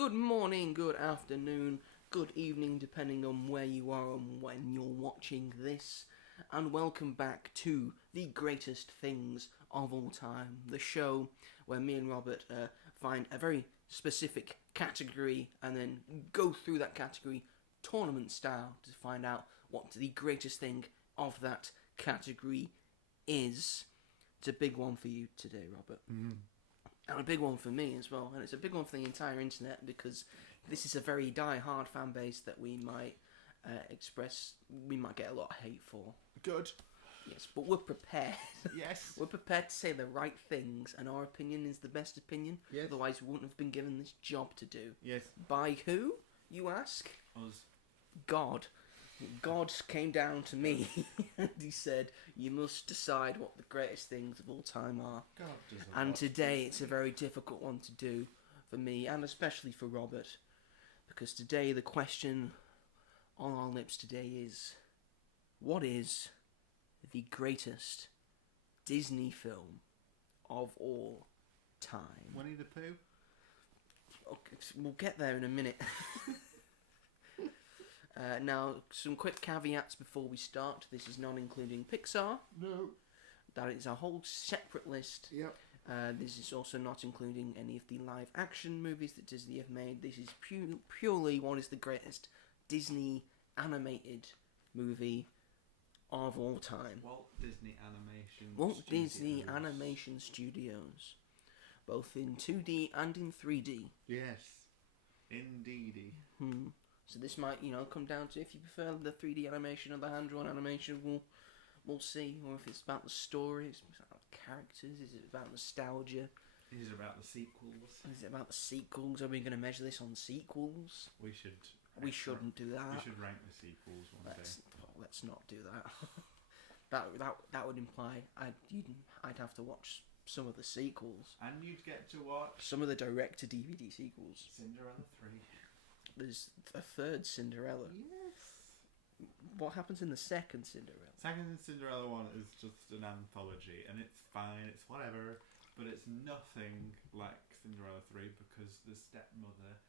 Good morning, good afternoon, good evening, depending on where you are and when you're watching this. And welcome back to The Greatest Things of All Time, the show where me and Robert find a very specific category and then go through that category tournament style to find out what the greatest thing of that category is. It's a big one for you today, Robert. And a big one for me as well. And it's a big one for the entire internet because this is a very die-hard fan base that we might we might get a lot of hate for. Good. Yes, but we're prepared. Yes. We're prepared to say the right things, and our opinion is the best opinion. Yes. Otherwise, we wouldn't have been given this job to do. Yes. By who, you ask? Us. God. God came down to me and he said, you must decide what the greatest things of all time are. God doesn't And watch today TV. it's a very difficult one to do for me and especially for Robert. Because today the question on our lips today is, what is the greatest Disney film of all time? Winnie the Pooh? Okay, we'll get there in a minute. Now, some quick caveats before we start. This is not including Pixar. No. That is a whole separate list. Yep. This is also not including any of the live-action movies that Disney have made. This is purely what is the greatest Disney animated movie of all time. Walt Disney Animation Walt Studios. Disney Animation Studios. Both in 2D and in 3D. Yes. Indeedy. So this might, come down to if you prefer the 3D animation or the hand-drawn animation, we'll see. Or if it's about the stories, it's about the characters, is it about nostalgia? Is it about the sequels? Is it about the sequels? Are we going to measure this on sequels? We should. We shouldn't do that. We should rank the sequels one day. Let's not do that. that would imply I'd have to watch some of the sequels. And you'd get to watch Some of the direct-to-DVD sequels. Cinderella 3. There's a third Cinderella. Yes. What happens in the second Cinderella? Second Cinderella one is just an anthology, and it's fine, it's whatever, but it's nothing like Cinderella 3 because the stepmother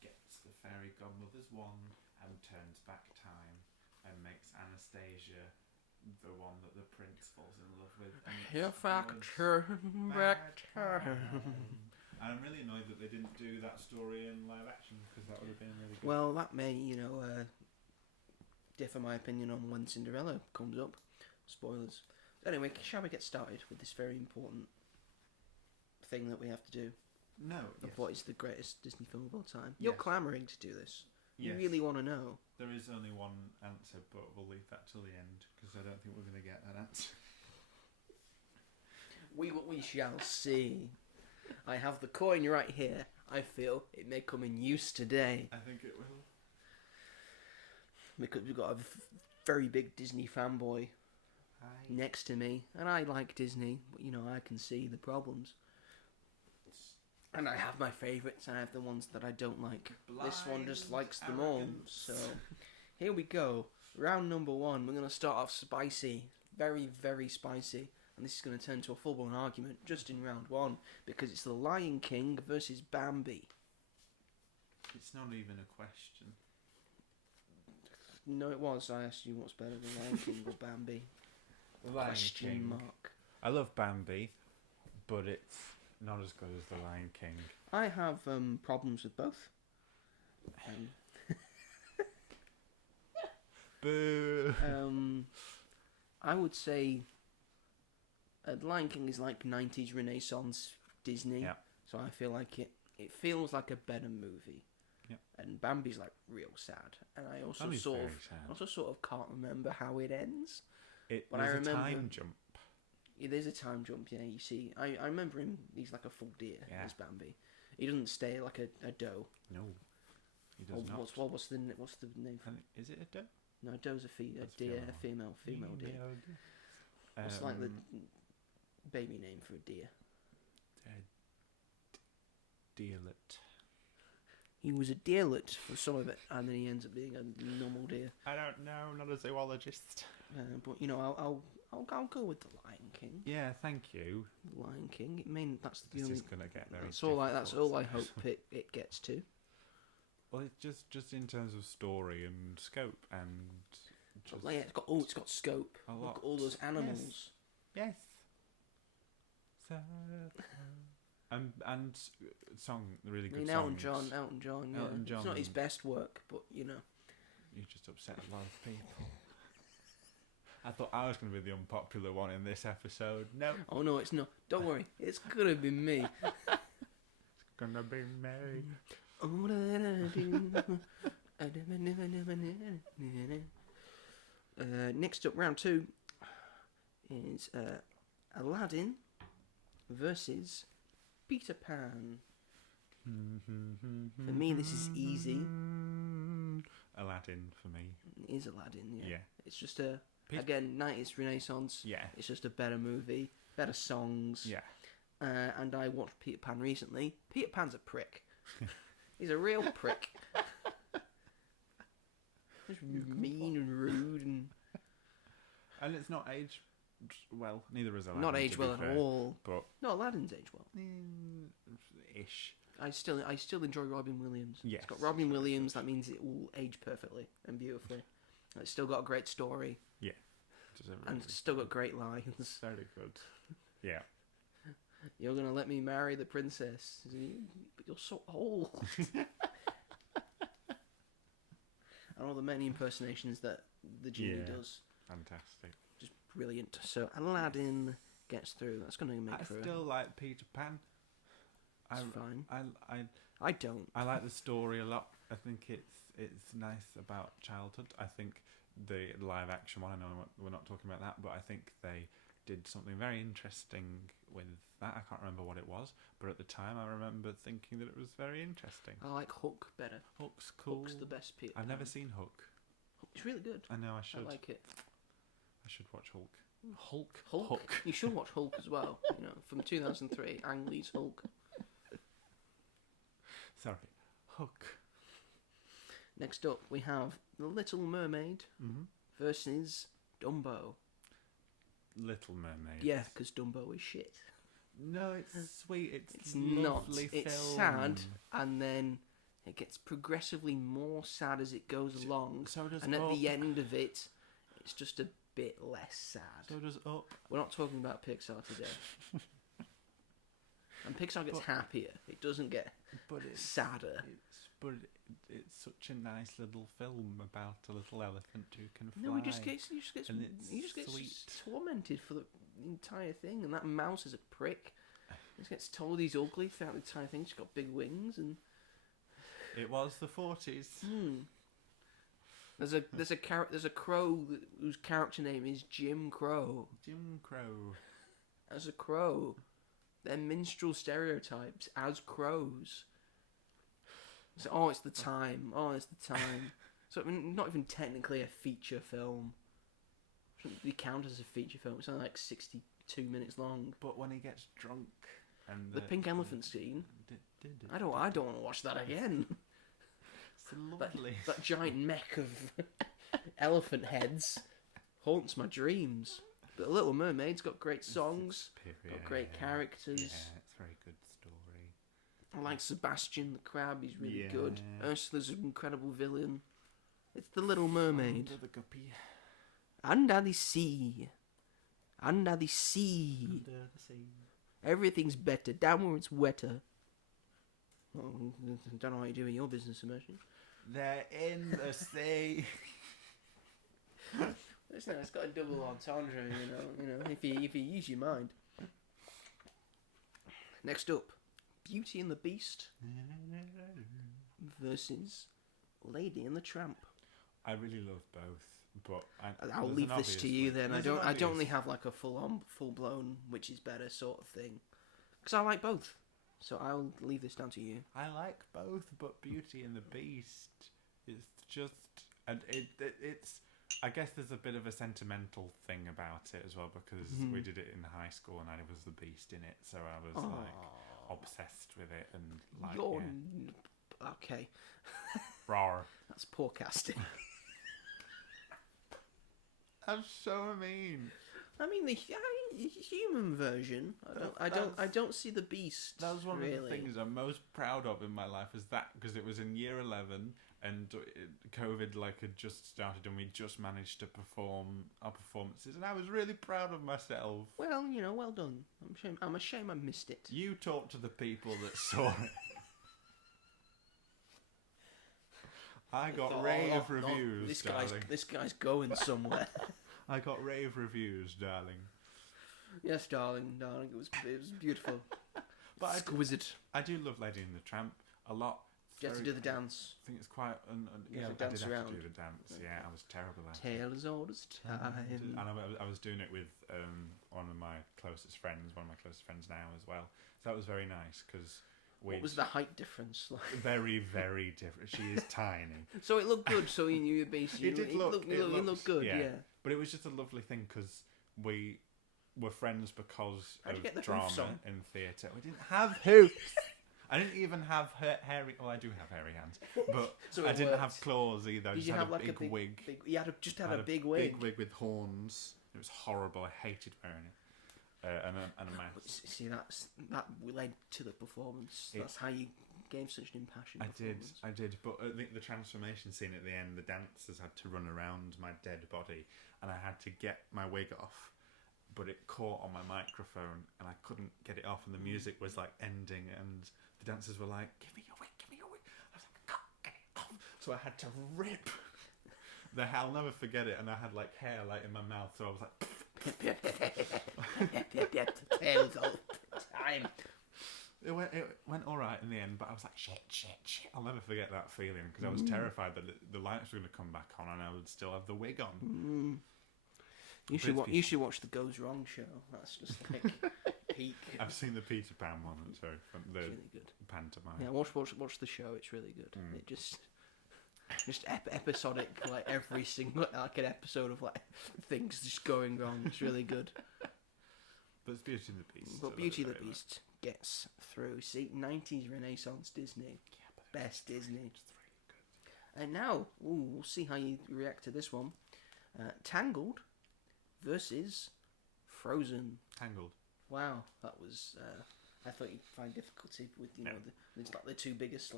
gets the fairy godmother's wand and turns back time and makes Anastasia the one that the prince falls in love with. If I could turn back time. And I'm really annoyed that they didn't do that story in live action because that would have been really good. Well, that may, differ my opinion on when Cinderella comes up. Spoilers. Anyway, shall we get started with this very important thing that we have to do? No. Of Yes. what is the greatest Disney film of all time? You're Yes. clamouring to do this. You Yes. really want to know. There is only one answer, but we'll leave that till the end because I don't think we're going to get that answer. We shall see. I have the coin right here. I feel it may come in use today. I think it will. Because we've got a very big Disney fanboy next to me. And I like Disney, but I can see the problems. And I have my favourites, and I have the ones that I don't like. This one just likes them all. So, here we go. Round number 1. We're going to start off spicy. Very, very spicy. And this is going to turn to a full-blown argument just in round 1. Because it's The Lion King versus Bambi. It's not even a question. No, it was. I asked you what's better, The Lion King or Bambi. The Lion Question King. mark. I love Bambi, but it's not as good as The Lion King. I have problems with both. Boo! I would say The Lion King is like 90s Renaissance Disney. Yeah. So I feel like it feels like a better movie. Yep. And Bambi's like real sad. And I also Bambi's sort very of sad. can't remember how it ends. But There's I a remember time jump. It is a time jump, yeah, you see. I remember him, he's like a full deer Yeah. as Bambi. He doesn't stay like a doe. No, he does not. What's the name for Is it a doe? No, a doe's a That's deer, female. a female deer. What's like the baby name for a deer? Deerlet. He was a deerlet for some of it, and then he ends up being a normal deer. I don't know, not a zoologist. But I'll go with The Lion King. Yeah, thank you. The Lion King. I mean, that's the This only. is gonna get very. That's all I hope it gets to. Well, it's just in terms of story and scope and just Yeah, it's got scope. a Look lot. at all those animals. Yes. And song, really good Elton songs. John. Yeah. Elton It's not his John. best work, but you know. You just upset a lot of people. I thought I was going to be the unpopular one in this episode. No. Oh no, it's not. Don't worry, it's gonna be me. It's going to be me. All that I do. Next up, round 2 is Aladdin versus Peter Pan. For me, this is easy. Aladdin for me. It is Aladdin, yeah. Yeah. It's just again, 90s Renaissance. Yeah. It's just a better movie, better songs. Yeah. And I watched Peter Pan recently. Peter Pan's a prick. He's a real prick. Just mean and rude And it's not aged well. Neither is Aladdin. not aged well at all. But No, Aladdin's aged well. ish. I still enjoy Robin Williams. Yes. It's got Robin Williams. That means it will age perfectly and beautifully. It's still got a great story and it's still got great lines. Very good. Yeah. You're gonna let me marry the princess, but you're so old. And all the many impersonations that the genie does, Fantastic. just brilliant. So Aladdin gets through. That's gonna make I for. still like Peter Pan. It's fine. I don't. I like the story a lot. I think it's nice about childhood. I think the live action one, I know we're not talking about that, but I think they did something very interesting with that. I can't remember what it was, but at the time I remember thinking that it was very interesting. I like Hook better. Hook's cool. Hook's the best Peter I've Pan. never seen Hook. It's really good. I know I should. I like it. I should watch Hulk. Hulk. You should watch Hulk as well. You know, from 2003, Ang Lee's Hulk. Sorry, Hook. Next up, we have The Little Mermaid versus Dumbo. Little Mermaid. Yeah, because Dumbo is shit. No, it's sweet. It's not. lovely It's film. sad, and then it gets progressively more sad as it goes along. So does and at Up. the end of it, it's just a bit less sad. So does Up. We're not talking about Pixar today. And Pixar gets happier. It doesn't get sadder. It's such a nice little film about a little elephant who can fly. No, he just gets and it's sweet. tormented for the entire thing, and that mouse is a prick. He just gets told he's ugly throughout the entire thing. She's got big wings, and It was the 40s. there's a crow whose character name is Jim Crow. Jim Crow. As a crow, they're minstrel stereotypes as crows. So, it's the time. It's the time. So, I mean, not even technically a feature film. Shouldn't be counted as a feature film. It's only like 62 minutes long. But when he gets drunk and The pink elephant scene. I don't want to watch that again. It's lovely. That giant mech of elephant heads haunts my dreams. But Little Mermaid's got great songs, got great characters. Yeah, it's a very good story. I like Sebastian the crab. He's really good. Yeah. Ursula's an incredible villain. It's the Little Mermaid. Under the guppy. Under the sea. Under the sea. Under the sea. Everything's better down where it's wetter. Well, I don't know how you do in your business immersion. They're in the sea. Listen, it's got a double entendre, you know, if you use your mind. Next up, Beauty and the Beast versus Lady and the Tramp. I really love both, but I'll there's leave an this to obvious you one. then. I There's an don't obvious- really have like a full blown which is better sort of thing, because I like both. So I'll leave this down to you. I like both, but Beauty and the Beast is just, and it's. I guess there's a bit of a sentimental thing about it as well, because we did it in high school and I was the Beast in it, so I was like obsessed with it and like Okay, Rawr. that's poor casting. That's so mean. I mean, the human version. I don't see the beast. That was one really. of the things I'm most proud of in my life, is that, because it was in year 11 and COVID had just started and we just managed to perform our performances, and I was really proud of myself. Well, well done. I'm ashamed I missed it. You talk to the people that saw it. I got rave reviews, darling. This guy's going somewhere. I got rave reviews, darling. Yes, darling. It was beautiful. But exquisite. I do love Lady and the Tramp a lot. You have to do the dance. I think it's quite... You have to dance I did around. have to do the dance. Yeah, I was terrible at it. Tale as old as time. And I was doing it with one of my closest friends now as well. So that was very nice, because... What was the height difference like? Very, very different. She is tiny. So it looked good, so you knew your base. It looked good, yeah. But it was just a lovely thing, because we were friends because How'd you get the of drama hoofs on? and theatre. We didn't have hoofs. I didn't even have hairy... Well, I do have hairy hands, but So I it didn't worked. have claws either. I Did just you had have a like big a wig. You had a big Big wig. wig with horns. It was horrible. I hated wearing it. And a mask. See, that led to the performance. That's how you gave such an impassioned performance. I did. But at the transformation scene at the end, the dancers had to run around my dead body, and I had to get my wig off. But it caught on my microphone, and I couldn't get it off, and the music was ending, and the dancers were like, "Give me your wig, give me your wig." I was like, "I can't get it off," so I had to rip the hair. I'll never forget it, and I had hair in my mouth, so I was like, Tails all the time. It went all right in the end, but I was like, shit. I'll never forget that feeling, because I was terrified that the lights were going to come back on and I would still have the wig on. You should watch the Goes Wrong show. That's just peak. I've seen the Peter Pan one. It's very fun. The It's really good. pantomime. Yeah, watch the show. It's really good. It just episodic, every single an episode of things just going wrong. It's really good. But it's Beauty and the Beast. But Beauty and the Beast gets through. See, 90s Renaissance Disney, best Disney. It's really good. And now, we'll see how you react to this one. Tangled versus Frozen. Tangled. Wow, that was. I thought you'd find difficulty with it's the two biggest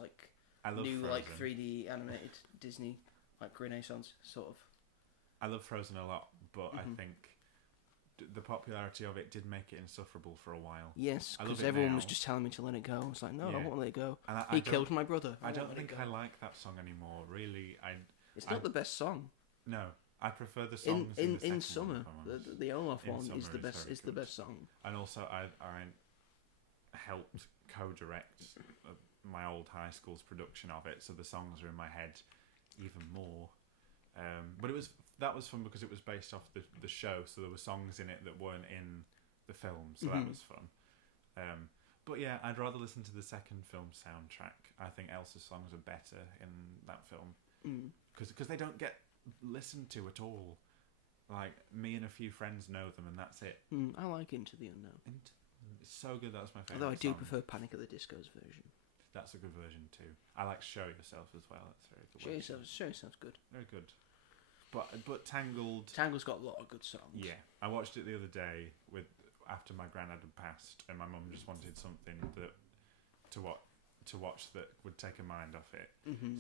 I love new Frozen. 3D animated Disney Renaissance sort of. I love Frozen a lot, but I think the popularity of it did make it insufferable for a while. Yes, I love because it everyone now. was just telling me to let it go. I was like, no, I Yeah. won't let it go. And He killed my brother. I don't won't let think it go. I like that song anymore. Really, It's not the best song. No, I prefer the songs In the summer. second one, if I'm honest. The Olaf In one summer is the best. very Is the good. best song. And also, I helped co-direct my old high school's production of it, so the songs are in my head even more. But that was fun because it was based off the show, so there were songs in it that weren't in the film, so that was fun. But yeah, I'd rather listen to the second film soundtrack. I think Elsa's songs are better in that film because they don't get listened to at all. Me and a few friends know them, and that's it. I like Into the Unknown. It's so good. That's my favourite. Although I do song. prefer Panic at the Disco's version. That's a good version too. I like Show Yourself as well. That's very good. Show yourself good. Very good. But Tangled. Tangled's got a lot of good songs. Yeah, I watched it the other day after my granddad had passed, and my mum just wanted something to watch that would take her mind off it.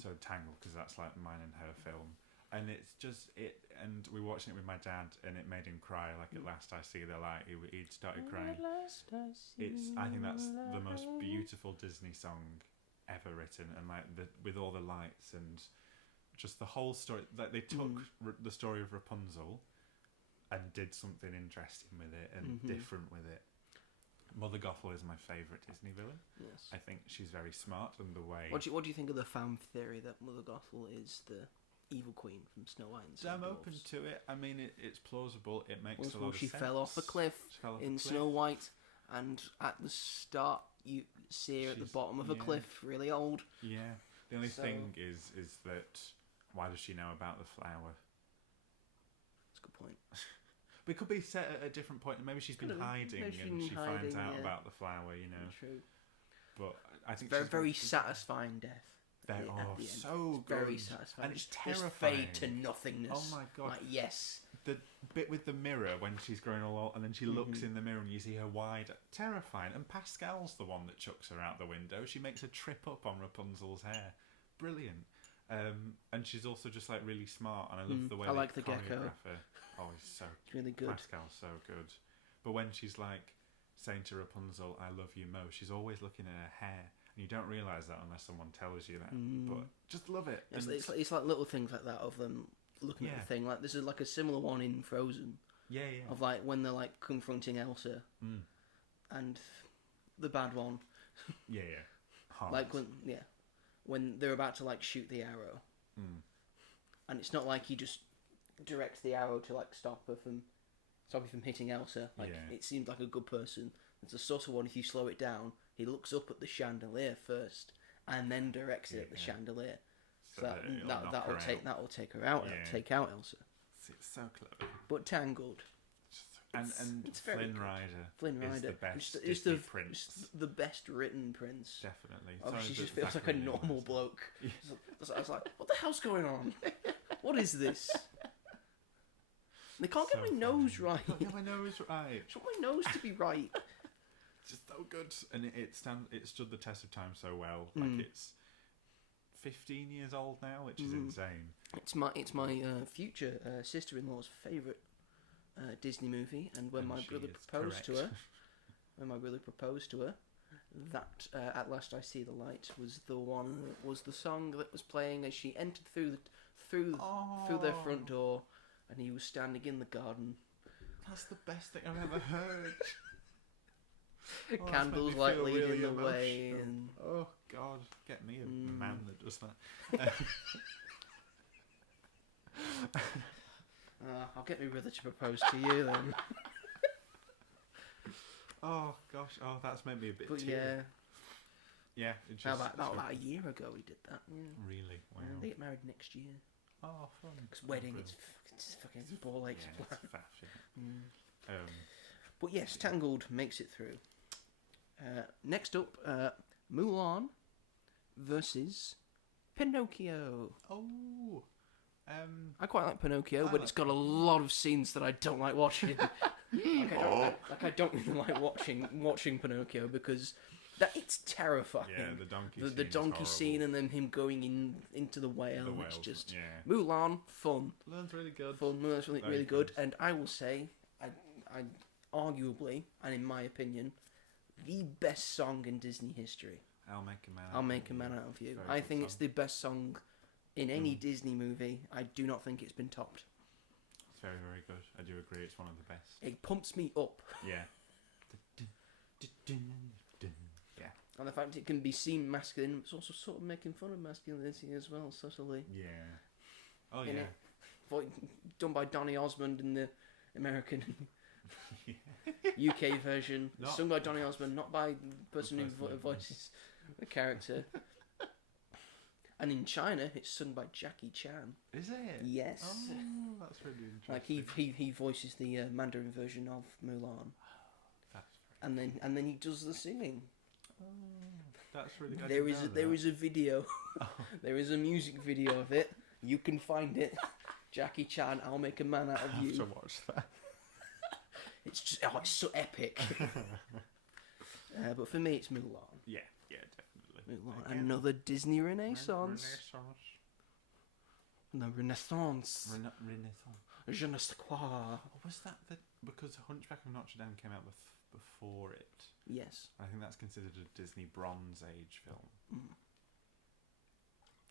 So Tangled, because that's mine and her film, and it's just it. And we watched it with my dad, and it made him cry. At last I see the light, he'd started crying. I think that's the most beautiful Disney song ever written, and with all the lights and just the whole story. They took the story of Rapunzel and did something interesting with it and different with it. Mother Gothel is my favourite Disney villain. Yes. I think she's very smart, and the way. What do you think of the fan theory that Mother Gothel is the evil queen from Snow White and I'm Seven open Dwarfs? to it. I mean, it's plausible. It makes a lot of She sense. fell off a cliff She fell off in a cliff. Snow White, and at the start you see her at the She's- bottom of a yeah. cliff, really old. Yeah. The only So- thing is that why does she know about the flower? That's a good point. We could be set at a different point. Maybe she's been Could've- hiding, maybe she's and been she finds hiding, out yeah. about the flower. True. But I think Very she's very she's- satisfying death. They're at the end. so It's very good. satisfying. And it's Just terrifying. fade to nothingness. Oh my god. Like, yes. The bit with the mirror when she's growing all old and then she looks in the mirror and you see her wide. Terrifying. And Pascal's the one that chucks her out the window. She makes a trip up on Rapunzel's hair. Brilliant. And she's also just like really smart, and I love the way I like the gecko. choreographer. Oh, he's so It's really good. Pascal's so good. But when she's like saying to Rapunzel, "I love you most," she's always looking at her hair, and you don't realise that unless someone tells you that. But just love it. It's like little things like that of them looking at the thing. Like, this is like a similar one in Frozen. Yeah. Of like when they're like confronting Elsa and the bad one. Yeah. Hard. Like when they're about to like shoot the arrow, and it's not like he just directs the arrow to like stop you from hitting Elsa. Like, it seemed like a good person. It's a sort of one. If you slow it down, he looks up at the chandelier first, and then directs it at the chandelier. So that'll take her out. Yeah. Take out Elsa. It's so clever. But Tangled. And it's very Flynn good. Rider. Flynn is Rider. the best It's Disney prince. it's the best written prince. Definitely. Oh, Sorry she that just feels like a Zachary normal was- bloke. So I was like, what the hell's going on? What is this? They can't get So my nose funny. right. Can't get my nose right. I want my nose to be right. Just so good, and it stood the test of time so well. Like, it's 15 years old now, which is insane. It's my future sister-in-law's favourite Disney movie, and when my she brother is proposed to correct. her, that At Last I See the Light was the song that was playing as she entered through their front door, and he was standing in the garden. That's the best thing I've ever heard. Candles that's made me like feel leading really the way, emotional. and Oh God, get me a man that does that. I'll get my brother to propose to you then. Oh gosh, that's made me a bit. But teary. Yeah. It just, about a year ago we did that. Yeah. Really? Wow. They get married next year. Oh, fun. Because wedding, it's fucking ball aches. Yeah, it's faff, yeah. But yes, Tangled makes it through. Next up, Mulan versus Pinocchio. Oh. I quite like Pinocchio, but it's got a lot of scenes that I don't like watching. I don't really like watching Pinocchio because it's terrifying. Yeah, the donkey. The donkey scene and then him going into the whale. It's just Mulan, fun. Mulan's really good. Fun. Mulan's really Very good. good. And I will say, I arguably, and in my opinion, the best song in Disney history. I'll Make a Man. I'll Make a Man Out of You. Very I good think song. it's the best song in any Disney movie. I do not think it's been topped. It's very, very good. I do agree. It's one of the best. It pumps me up. Yeah. Yeah. And the fact it can be seen masculine, it's also sort of making fun of masculinity as well, subtly. Yeah. Oh In yeah. it. Done by Donny Osmond in the American UK version. Sung by Donny Osmond, not by the person who voices the character. And in China, it's sung by Jackie Chan. Is it? Yes. Oh, that's really interesting. Like he voices the Mandarin version of Mulan. That's And then he does the singing. that's really good. There is a video. There is a music video of it. You can find it. Jackie Chan, I'll Make a Man Out of I You. have to watch that. It's just it's so epic. But for me, it's Mulan. Yeah, definitely. Mulan, Again, another Disney Renaissance. Renaissance. The Renaissance. Renaissance. Je ne sais quoi. Was that because Hunchback of Notre Dame came out before it? Yes. I think that's considered a Disney Bronze Age film.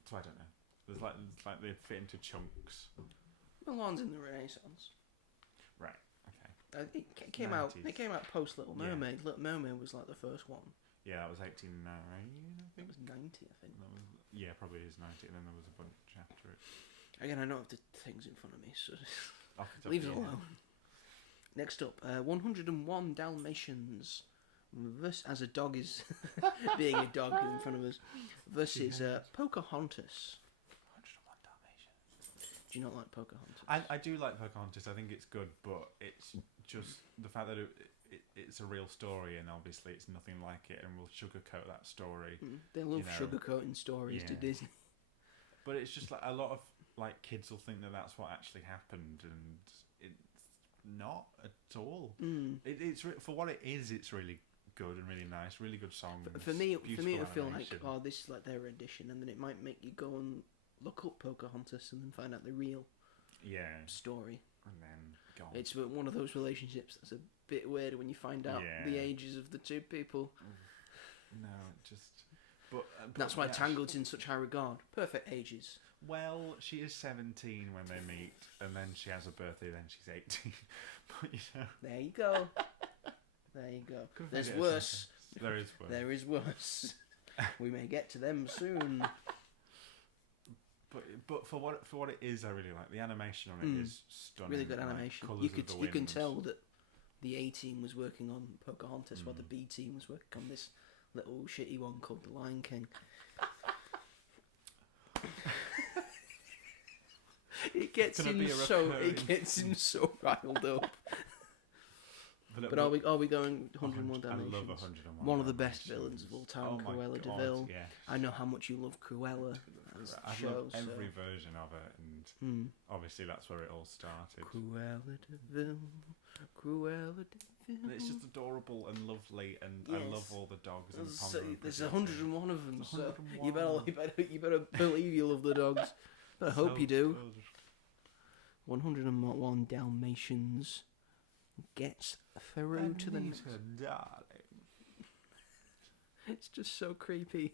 So I don't know. There's like they fit into chunks. Mulan's in the Renaissance. Right. Okay. It came out. 90s. It came out post Little Yeah. Mermaid. Little Mermaid was like the first one. Yeah, that was 1890, I It think. was 90, I think. That was, yeah, probably is 90, and then there was a bunch after it. Again, I don't have the things in front of me, so Off the top leave it of your alone. Next up, 101 Dalmatians. As a dog is being a dog in front of us, versus Pocahontas. 101 Dalmatians. Do you not like Pocahontas? I do like Pocahontas. I think it's good, but it's just the fact that it's a real story, and obviously it's nothing like it, and we'll sugarcoat that story. They love you know. sugarcoating stories to Yeah. Disney. But it's just like a lot of like kids will think that that's what actually happened, and it's not at all. It's for what it is. It's really good and really nice, really good songs. For me, it beautiful would feel like, animation. oh, this is like their rendition, and then it might make you go and look up Pocahontas and then find out the real story. And then go on. It's one of those relationships that's a bit weird when you find out the ages of the two people. No, just. But that's why Tangled's in such high regard. Perfect ages. Well, she is 17 when they meet, and then she has a birthday, then she's 18. But There you go. There you go. There's worse. There is worse. There is worse. We may get to them soon. But for what it is, I really like the animation on it is stunning. Really good animation. Like, You can tell that the A team was working on Pocahontas, while the B team was working on this little shitty one called The Lion King. It gets him so riled up. But are we going 101 Dalmatians? I love 101. One of the best villains of all time, Cruella de Vil. Yes. I know how much you love Cruella. I love every version of it, and obviously that's where it all started. Cruella de Vil, Cruella de Vil. And it's just adorable and lovely, and I love all the dogs. There's 101 of them, so you better believe you love the dogs. But I hope you do. Good. 101 Dalmatians gets through to the next. Darling. It's just so creepy.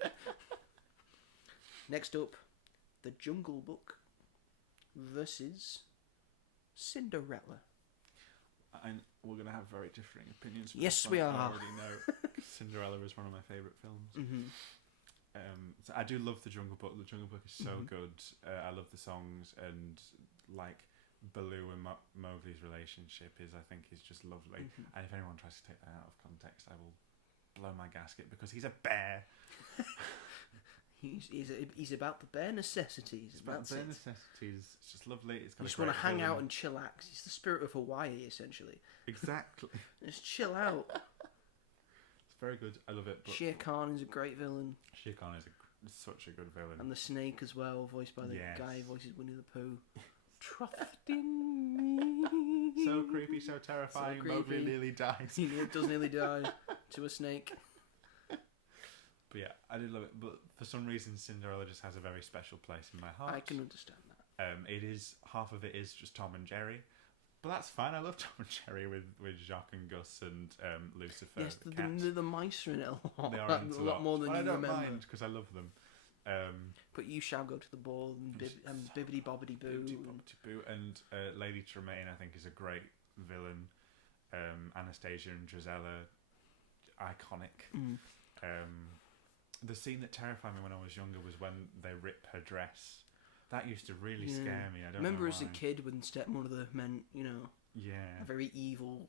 Next up, The Jungle Book versus Cinderella. And we're going to have very differing opinions. Yes, we are. I already know Cinderella is one of my favourite films. Mm-hmm. So I do love The Jungle Book. The Jungle Book is so good. I love the songs, and like Baloo and Mowgli's relationship is just lovely. And if anyone tries to take that out of context, I will blow my gasket, because he's a bear. He's about the bare necessities. It's about bare necessities. It's just lovely. It's got you just want to hang out and chillax. He's the spirit of Hawaii, essentially. Exactly. Just chill out. It's very good. I love it. But Shere Khan is a great villain. Shere Khan is such a good villain. And the snake as well, voiced by the guy who voices Winnie the Pooh. Trust in me. So creepy, so terrifying. So creepy. Mowgli nearly dies. He does nearly die to a snake. But yeah, I did love it. But for some reason, Cinderella just has a very special place in my heart. I can understand that. It is, half of it is just Tom and Jerry. But that's fine. I love Tom and Jerry with Jacques and Gus and Lucifer. Yes, the cat. the mice are in it a lot. They are a lot more than but you I don't remember. mind, because I love them. But You Shall Go to the Ball and Bibbidi Bobbidi Boo. And Lady Tremaine, I think, is a great villain. Anastasia and Drizella, iconic. The scene that terrified me when I was younger was when they rip her dress. That used to really scare me. I don't remember know as a kid when stepmother meant, a very evil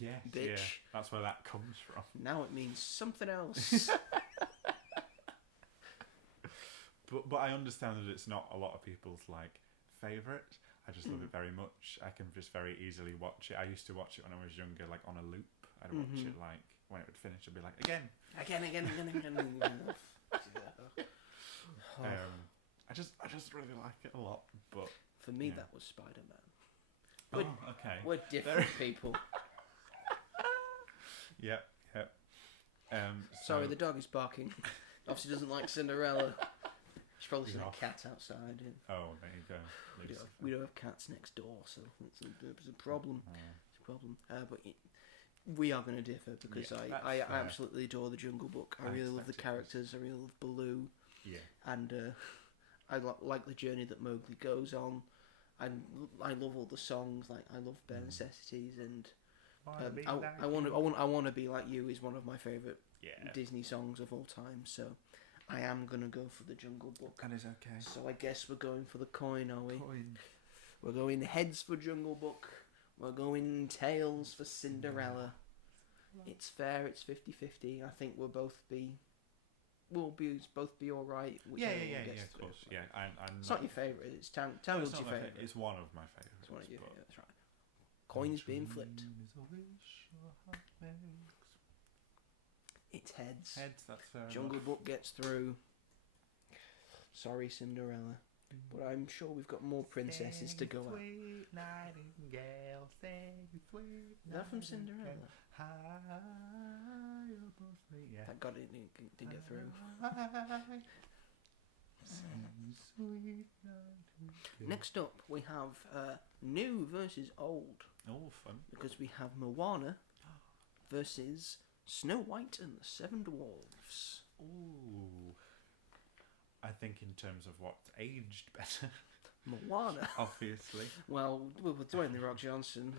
bitch. Yeah. That's where that comes from. Now it means something else. But I understand that it's not a lot of people's favourite. I just love it very much. I can just very easily watch it. I used to watch it when I was younger, on a loop. I'd watch it when it would finish. I'd be like, again. I just really like it a lot. But for me, that was Spider-Man. Okay. We're different people. Yep. Sorry, the dog is barking. Obviously doesn't like Cinderella. She's probably seen a cat outside. Oh, there you go. We don't have cats next door, so it's a problem. It's a problem. But we are going to differ, because I absolutely adore The Jungle Book. I really love the characters. I really love Baloo. Yeah. And I like the journey that Mowgli goes on. And I love all the songs. I love Bare Necessities, and I want to be like you is one of my favourite Disney songs of all time. So I am gonna go for The Jungle Book. That is okay. So I guess we're going for the coin, are we? Coin. We're going heads for Jungle Book. We're going tails for Cinderella. It's fair. It's 50-50. I think we'll both be all right. Yeah, of course. It's not your favourite. Tell me what's your favourite. It's one of my favourites. It's one of your favourites, right? Coins being flipped. Dream is a wish your heart makes. It's heads. Heads, that's fair Jungle enough. Book gets through. Sorry, Cinderella. But I'm sure we've got more princesses to go at. Sweet nightingale, sing sweet. Is that from Cinderella? High above me. Yeah. Thank God it didn't get through. Sing sweet nightingale. Next up, we have new versus old. Oh, fun. Because we have Moana versus Snow White and the Seven Dwarfs. Ooh. I think in terms of what's aged better, Moana. obviously. Well, we're Dwayne The Rock Johnson.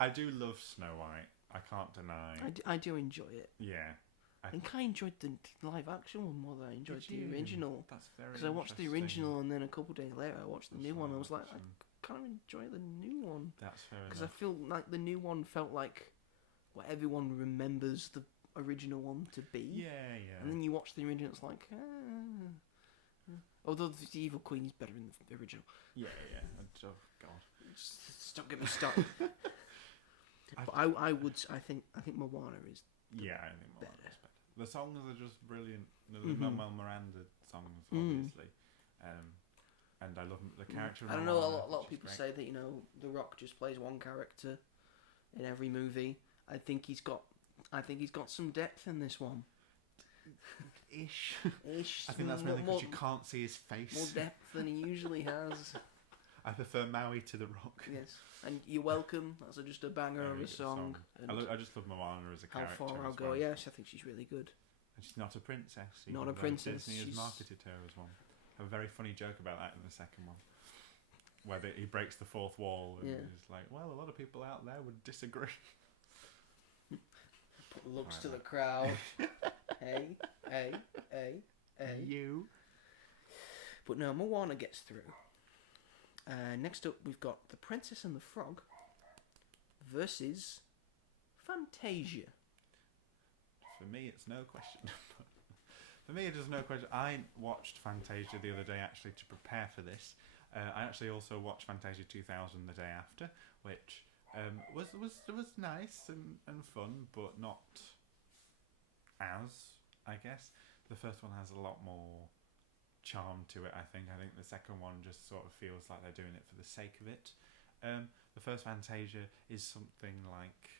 I do love Snow White. I can't deny. I do enjoy it. Yeah. I think I enjoyed the live action one more than I enjoyed Did the you? original. That's very Because I watched the interesting. original and then a couple of days later I watched the That's new one. I live was like, action. I kind of enjoy the new one. That's fair Because I enough. feel like the new one felt like what everyone remembers the original one to be. Yeah, yeah. And then you watch the original, it's like, although the Evil Queen is better in the original. Yeah, yeah. Oh, God. Just don't get me started. But I think Moana is Yeah, I think better. Moana's better. The songs are just brilliant. The Mhm. Manuel Miranda songs, Mm. obviously. And I love the character. I don't know. A Moana, lot of she's people great. say that The Rock just plays one character in every movie. I think he's got some depth in this one. Ish. Ish. I think that's mainly because you can't see his face. more depth than he usually has. I prefer Maui to The Rock. Yes, and You're Welcome. That's just a banger Very of a good song. And I just love Moana as a How character. Far I'll as Go. well. Yes, I think she's really good. And she's not a princess. Not even a though princess, Disney has she's- marketed her as one. I have a very funny joke about that in the second one, where he breaks the fourth wall and Yeah. is like, "Well, a lot of people out there would disagree." Looks Right, to the right. crowd. Hey. You. But no, Moana gets through. Next up, we've got The Princess and the Frog versus Fantasia. For me, it's no question. For me, it is no question. I watched Fantasia the other day actually to prepare for this. I actually also watched Fantasia 2000 the day after, which was nice and fun, but not as, I guess. The first one has a lot more charm to it, I think. I think the second one just sort of feels like they're doing it for the sake of it. The first Fantasia is something like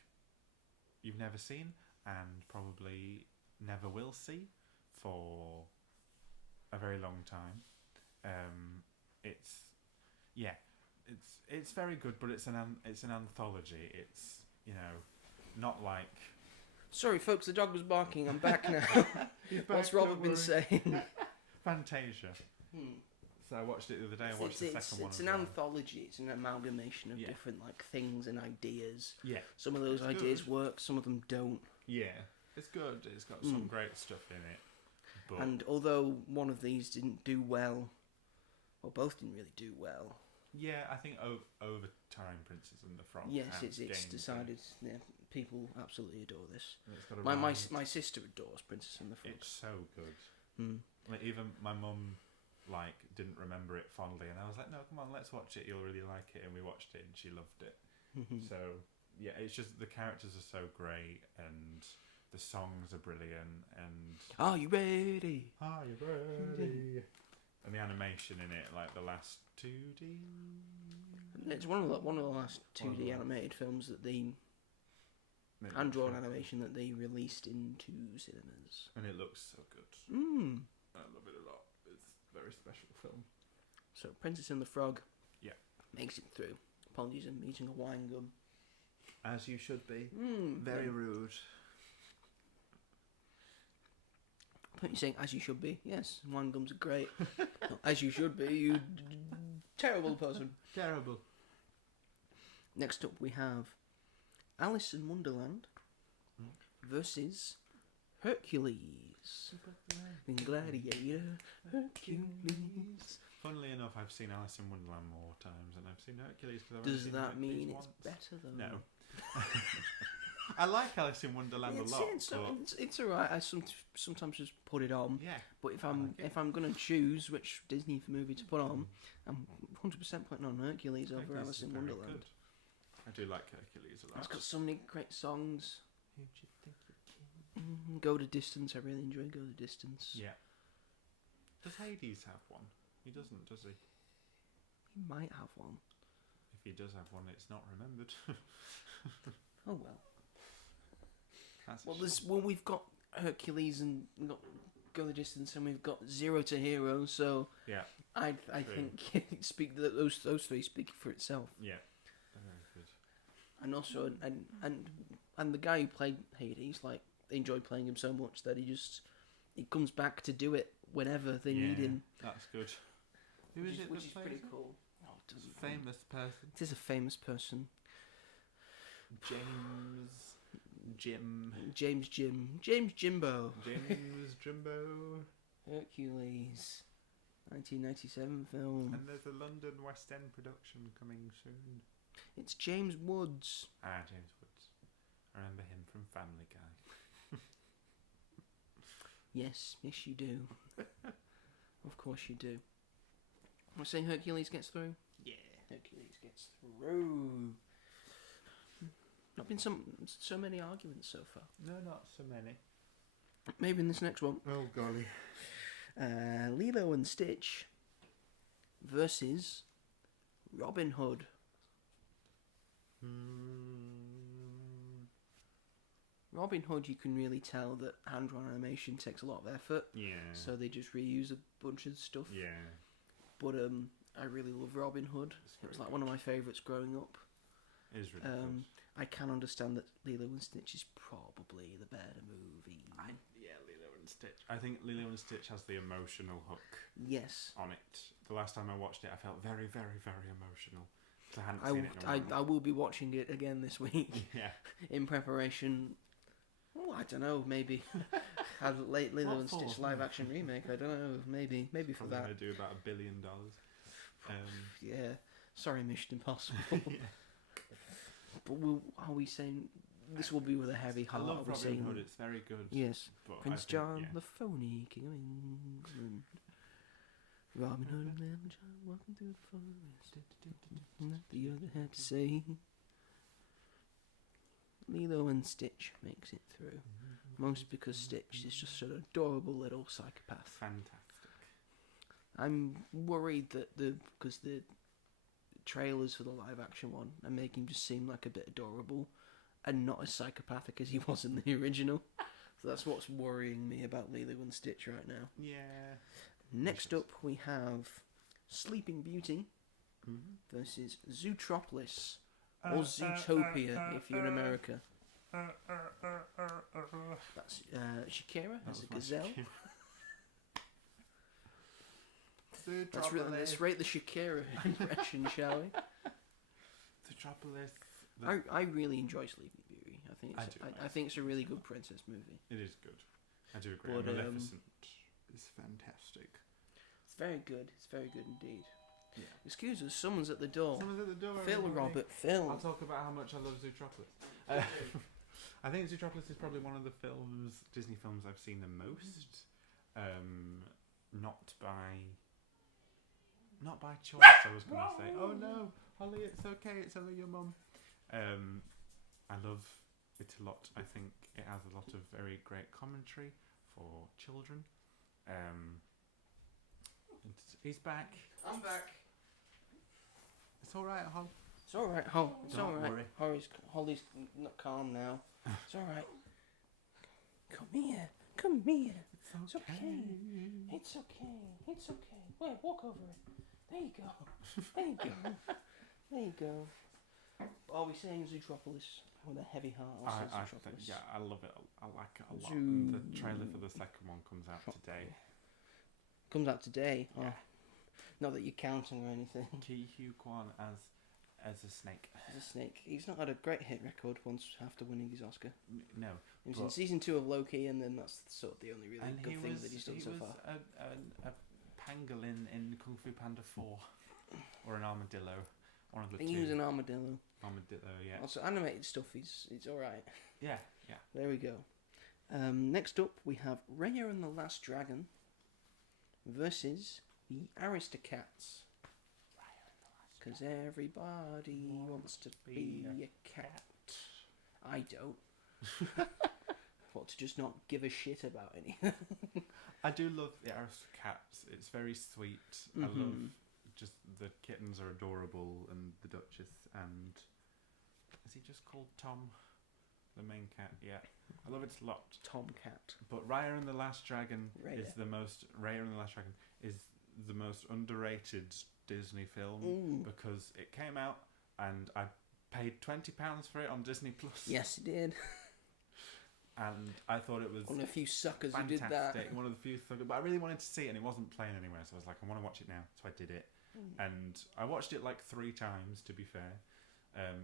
you've never seen and probably never will see for a very long time. It's very good, but it's an anthology. It's, not like Sorry, folks, the dog was barking. I'm back now. What's Robert been saying? Fantasia. So I watched it the other day. I watched the second one. It's as an well. anthology. It's an amalgamation of Yeah. different things and ideas. Yeah, Some of those It's ideas good. work, some of them don't. yeah, it's good. It's got some great stuff in it. But And although one of these didn't do well, or both didn't really do well, yeah, I think over time, Princess and the Frog. yes, has it's gained decided. Yeah, people absolutely adore this. It's got a My rise. sister adores Princess and the Frog. It's so good. Mm. Like, even my mum didn't remember it fondly, and I was like, "No, come on, let's watch it. You'll really like it." And we watched it, and she loved it. So yeah, it's just the characters are so great, and the songs are brilliant, and Are you ready? are you ready? And the animation in it, like the last 2D. It's one of the last One of the 2D last. animated films that they It hand drawn looks so animation that they released into cinemas. good. And it looks so good. I love it a lot. It's a very special film. So Princess and the Frog, Yeah. makes it through. Apologies, I'm eating a wine gum. As you should be. Very rude. I thought you were saying as you should be. Yes, wine gums are great. No, as you should be, you terrible person. Terrible. Next up, we have Alice in Wonderland versus Hercules. Gladiator, Hercules. Funnily enough, I've seen Alice in Wonderland more times than I've seen Hercules. 'Cause I've only Does seen that Hercules mean once. it's better though? No. I like Alice in Wonderland a lot. It's alright. I sometimes just put it on. Yeah. But if I'm gonna choose which Disney movie to put on, I'm 100% putting on Hercules over Alice in Wonderland. Good. I do like Hercules a lot. It's got so many great songs. Who do you think you're kidding? Go the Distance. I really enjoy Go the Distance. Yeah. Does Hades have one? He doesn't, does he? He might have one. If he does have one, it's not remembered. Oh well. We've got Hercules and we've got Go the Distance, and we've got Zero to Hero. So yeah, I think those three speak for itself. Yeah, very good. And also, and the guy who played Hades, like, they enjoyed playing him so much that he comes back to do it whenever they need him. That's good. Who is it? Which is pretty cool. Oh, famous person. It is a famous person. James Jimbo. James Jimbo. Hercules. 1997 film. And there's a London West End production coming soon. It's James Woods. James Woods. I remember him from Family Guy. Yes, you do. Of course you do. We're saying Hercules gets through? Yeah. Hercules gets through. Not been so many arguments so far. No, not so many. Maybe in this next one. Oh, golly. Lilo and Stitch versus Robin Hood. Robin Hood, you can really tell that hand-drawn animation takes a lot of effort. Yeah. So they just reuse a bunch of stuff. Yeah. But I really love Robin Hood. It was like one of my favourites growing up. It is really good. I can understand that Lilo and Stitch is probably the better movie. Lilo and Stitch. I think Lilo and Stitch has the emotional hook. Yes. On it. The last time I watched it, I felt very, very, very emotional. I hadn't seen it in a while. I will be watching it again this week. Yeah. In preparation. Oh, I don't know. Maybe have Lilo and Stitch live action remake. I don't know. Maybe for that. I do about $1 billion. Yeah. Sorry, Mission Impossible. Yeah. But are we saying this will be with a heavy heart? I love Robin Hood. It's very good. Yes. But Prince John, the phony king of England. Robin Hood and Little John walking through the forest. Not the other had to say. Lilo and Stitch makes it through. Mostly because Stitch is just an adorable little psychopath. Fantastic. I'm worried that because the trailers for the live action one are making him just seem like a bit adorable and not as psychopathic as he was in the original. So that's what's worrying me about Lilo and Stitch right now. Yeah. Next up we have Sleeping Beauty versus Zootropolis. Or Zootopia, if you're in America. That's Shakira as a gazelle. Let's rate the Shakira impression, shall we? Zootropolis. I really enjoy Sleeping Beauty. I think it's a really good princess movie. It is good. I do agree. Maleficent is fantastic. It's very good. It's very good indeed. Yeah. Excuse us, someone's at the door. Someone's at the door. Phil, everybody. Robert, Phil. I'll talk about how much I love Zootropolis. I think Zootropolis is probably one of the Disney films I've seen the most. Not by choice, I was going to say. Oh no, Holly, it's okay, it's only your mum. I love it a lot. I think it has a lot of very great commentary for children. He's back. I'm back. It's alright, Hol. It's alright, Hol. It's Don't alright. worry. Holly's not calm now. It's alright. Come here. Come here. It's okay. It's okay. It's okay. Wait, walk over it. There you go. There you go. There you go. Are we saying Zootropolis with a heavy heart? I love it. I like it a lot. And the trailer for the second one comes out today. Comes out today? Yeah. Oh. Not that you're counting or anything. Ki Hu Kwan as a snake. As a snake. He's not had a great hit record once after winning his Oscar. No. He was in season 2 of Loki, and then that's sort of the only really good thing that he's done so far. He was a pangolin in Kung Fu Panda 4. Or an armadillo. One of the I think two. he was an armadillo. Armadillo, yeah. Also, animated stuff is alright. Yeah. There we go. Next up, we have Raya and the Last Dragon versus the Aristocats. Because everybody wants to be a cat. I don't. What, to just not give a shit about anything? I do love the Aristocats. It's very sweet. I love just the kittens are adorable, and the Duchess, and is he just called Tom? The main cat, yeah. I love it a lot. Tomcat. But Raya and the Last Dragon Raya. is the most underrated Disney film because it came out and I paid £20 for it on Disney Plus. Yes, it did. And I thought it was One of the few suckers fantastic. who did that. One of the few suckers, but I really wanted to see it and it wasn't playing anywhere, so I was like, I want to watch it now. So I did it, and I watched it like 3 times to be fair.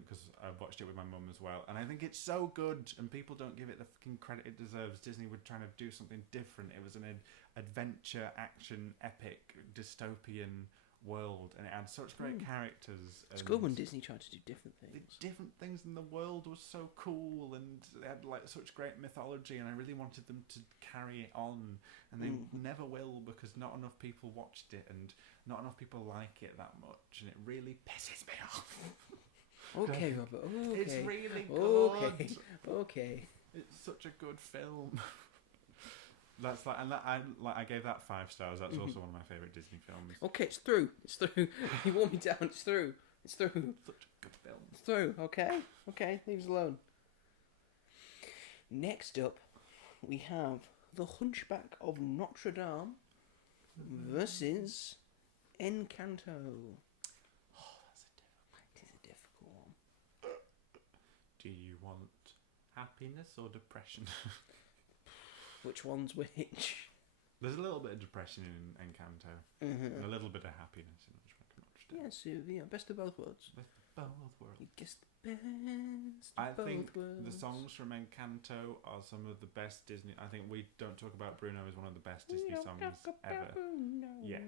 Because I watched it with my mum as well, and I think it's so good, and people don't give it the fucking credit it deserves. Disney were trying to do something different. It was an adventure, action, epic, dystopian world, and it had such great characters. It's good when Disney tried to do different things. Different things, and the world was so cool, and they had like such great mythology, and I really wanted them to carry it on, and they never will because not enough people watched it, and not enough people like it that much, and it really pisses me off. Okay, Robert. Okay. It's really good. Okay. It's such a good film. That's like, and that I gave that 5 stars. That's also one of my favorite Disney films. Okay, it's through. It's through. You want me down? It's through. It's through. Such a good film. It's through. Okay. Okay. Leave us alone. Next up, we have The Hunchback of Notre Dame versus Encanto. Do you want happiness or depression? Which one's which? There's a little bit of depression in Encanto, and a little bit of happiness in Hunchback of Notre Dame. Yeah, so yeah, best of both worlds. Best of both worlds. You guess the best of I both think worlds. the songs from Encanto are some of the best Disney. I think We Don't Talk About Bruno is one of the best Disney songs ever. Yeah.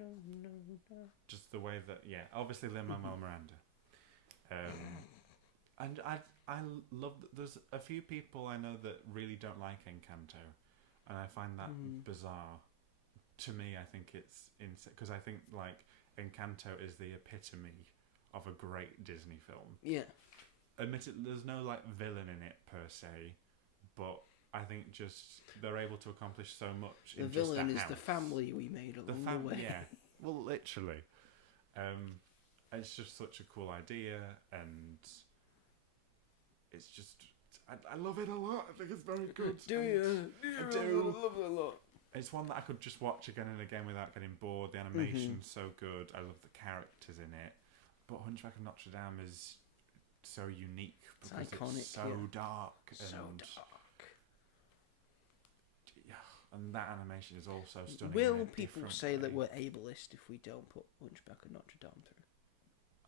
Just the way that, obviously Lin-Manuel Miranda. And I love that there's a few people I know that really don't like Encanto, and I find that bizarre. To me, I think it's insane because I think like Encanto is the epitome of a great Disney film. Yeah. Admittedly, there's no like villain in it per se, but I think just they're able to accomplish so much. The in villain just is a the house. family we made along the way. Yeah. Well, literally. It's just such a cool idea, and it's just I love it a lot. I think it's very good. Do you? I do. I love it a lot. It's one that I could just watch again and again without getting bored. The animation's so good. I love the characters in it. But Hunchback of Notre Dame is so unique because it's iconic, so dark. So And dark. Yeah, and that animation is also stunning. Will in a people different say that way. we're ableist if we don't put Hunchback of Notre Dame through?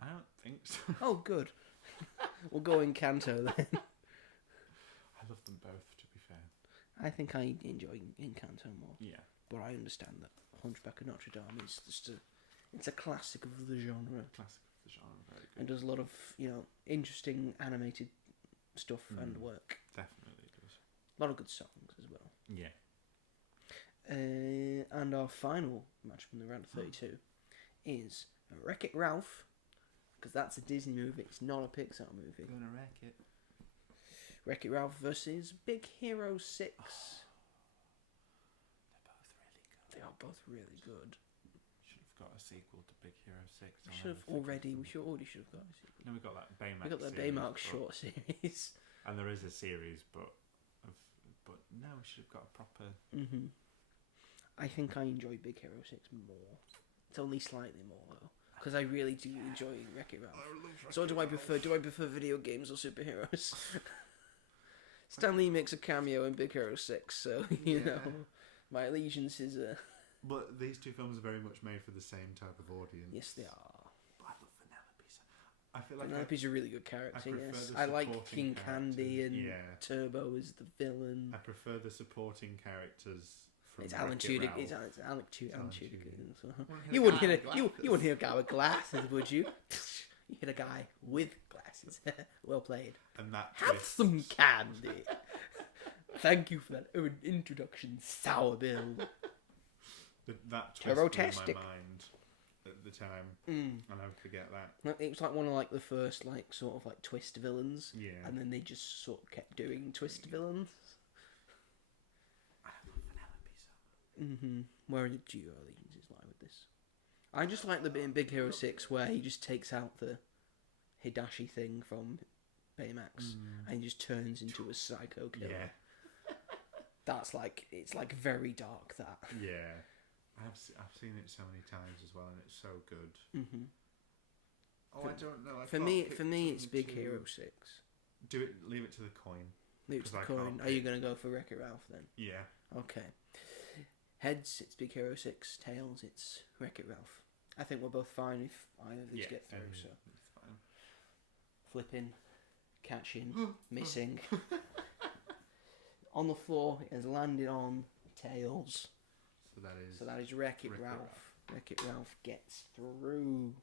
I don't think so. Oh, good. We'll go Encanto then. I love them both, to be fair. I think I enjoy Encanto more. Yeah. But I understand that Hunchback of Notre Dame is just it's a classic of the genre. Classic of the genre, very good. And does a lot of, interesting animated stuff and work. Definitely does. A lot of good songs as well. Yeah. And our final match from the round of 32 is Wreck-It Ralph, because that's a Disney movie, it's not a Pixar movie. Gonna wreck it. Wreck-It Ralph versus Big Hero 6. They're both really good. They are both really good. Should have got a sequel to Big Hero 6. We should have already. We already should have got a sequel. No, we got that Baymax. We got that series, Baymax but- short series. And there is a series, but no, we should have got a proper. I think I enjoy Big Hero 6 more. It's only slightly more though, because I really do enjoy Wreck-It Ralph. So do I prefer? Do I prefer video games or superheroes? Stan Lee makes a cameo in Big Hero 6, so you know my allegiance is. But these two films are very much made for the same type of audience. Yes, they are. But I love Vanellope. I feel like Vanellope's a really good character. prefer Yes, the I like supporting King Candy and characters, Turbo is the villain. I prefer the supporting characters. From It's Alan Wreck-It Tudyk. Ralph. It's Alan Tudyk. Alan Tudyk. You wouldn't hear a guy with glasses, would you? You hit a guy with glasses. Well played. And that Have twist, some candy. Thank you for that introduction, Sour Bill. that twist blew my Terrotastic. mind at the time, Mm. and I would forget that. It was like one of like the first like sort of like twist villains, Yeah. and then they just sort of kept doing twist villains. I love Vanellope so much. Where do your allegiances lie with this? I just like the bit in Big Hero 6 where he just takes out the Hidashi thing from Baymax and he just turns into a psycho killer. Yeah. That's like, it's like very dark, that. Yeah. I've seen it so many times as well, and it's so good. Mm-hmm. Oh, I don't know. I For can't me, pick it's between Big the two. Hero 6. Do it. Leave it to the coin. Leave it to the 'Cause I coin. can't Are you pick. going to go for Wreck-It Ralph then? Yeah. Okay. Heads, it's Big Hero 6. Tails, it's Wreck-It Ralph. I think we're both fine if either of these get through, so. It's fine. Flipping, catching, missing. On the floor, it has landed on Tails. So that is Wreck-It Wreck-It Ralph. Wreck-It Ralph gets through.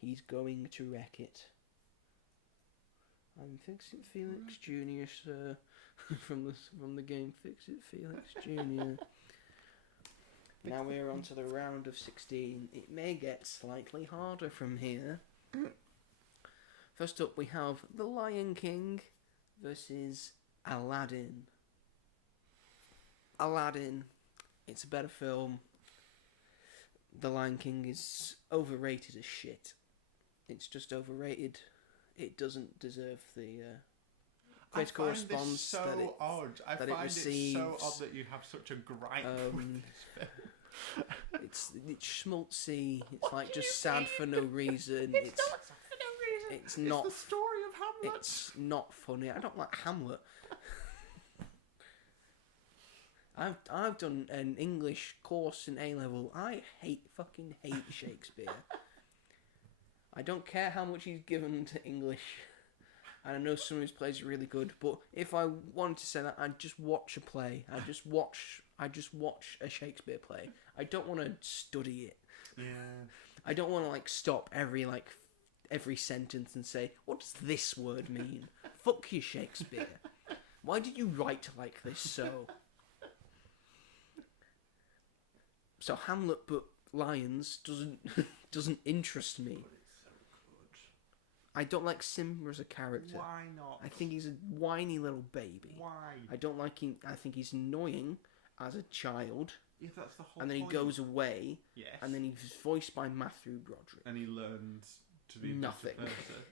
He's going to wreck it. I'm Fix It Felix Jr., sir. from the game Fix It Felix Jr. Now we're on to the round of 16. It may get slightly harder from here. First up we have The Lion King versus Aladdin. Aladdin. It's a better film. The Lion King is overrated as shit. It's just overrated. It doesn't deserve the critical response this so that it odd. I that it find it so receives. odd that you have such a gripe with this film. It's schmaltzy. It's like just sad for no reason. It's not sad for no reason. It's not. It's the story of Hamlet. It's not funny. I don't like Hamlet. I've done an English course in A level. I fucking hate Shakespeare. I don't care how much he's given to English. And I know some of his plays are really good, but if I wanted to say that, I'd just watch a play. I just watch a Shakespeare play. I don't want to study it. Yeah. I don't want to like stop every sentence and say, what does this word mean? Fuck you, Shakespeare. Why did you write like this so? So Hamlet but lions doesn't interest me. But it's so good. I don't like Simba as a character. Why not? I think he's a whiny little baby. Why? I don't like him. I think he's annoying as a child. Yeah, that's the whole And then he point. goes away. Yes. And then he's voiced by Matthew Broderick. And he learns to be Nothing. a better person.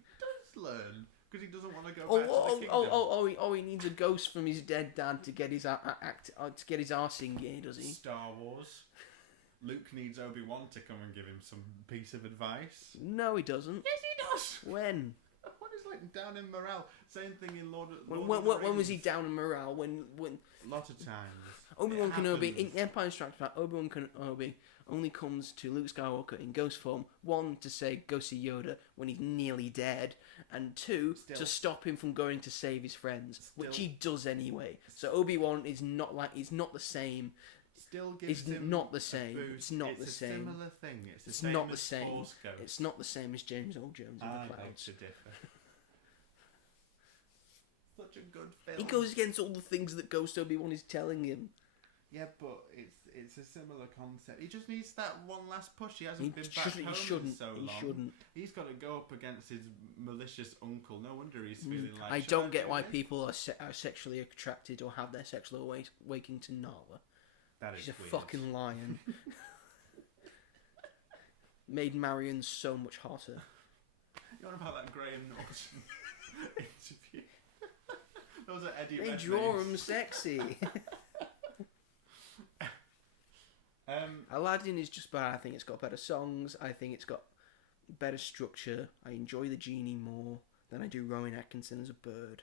He does learn. Because he doesn't want to go back to the kingdom. He needs a ghost from his dead dad to get his to get his arse in gear, does he? Star Wars. Luke needs Obi-Wan to come and give him some piece of advice. No, he doesn't. Yes, he does. When? What is like down in morale? Same thing in Lord of the When was he Rings. down in morale? When A lot of times. Obi-Wan It Kenobi happens. in Empire Strikes Back, Obi-Wan Kenobi only comes to Luke Skywalker in ghost form. One, to say go see Yoda when he's nearly dead, and two, Still. to stop him from going to save his friends, which Still. he does anyway. So Obi-Wan is not the same. Still gives It's him not the a same. boost. It's not the a same. Similar thing. It's It's the same not the as same. Force Ghost. It's not the same as James Earl Jones in I the beg Clouds. to differ. Such a good film. He goes against all the things that Ghost Obi-Wan is telling him. Yeah, but it's a similar concept. He just needs that one last push. He hasn't He been back home in shouldn't. so long. He shouldn't. He's got to go up against his malicious uncle. No wonder he's feeling like. I "Should don't get do why this?" people are sexually attracted or have their sexual awakening to Nala. That is She's a weird. fucking lion. Made Marion so much hotter. You on about that Graham Norton interview? That was at Eddie They Redmayne's. draw him sexy. Aladdin is just bad. I think it's got better songs. I think it's got better structure. I enjoy the genie more than I do Rowan Atkinson as a bird.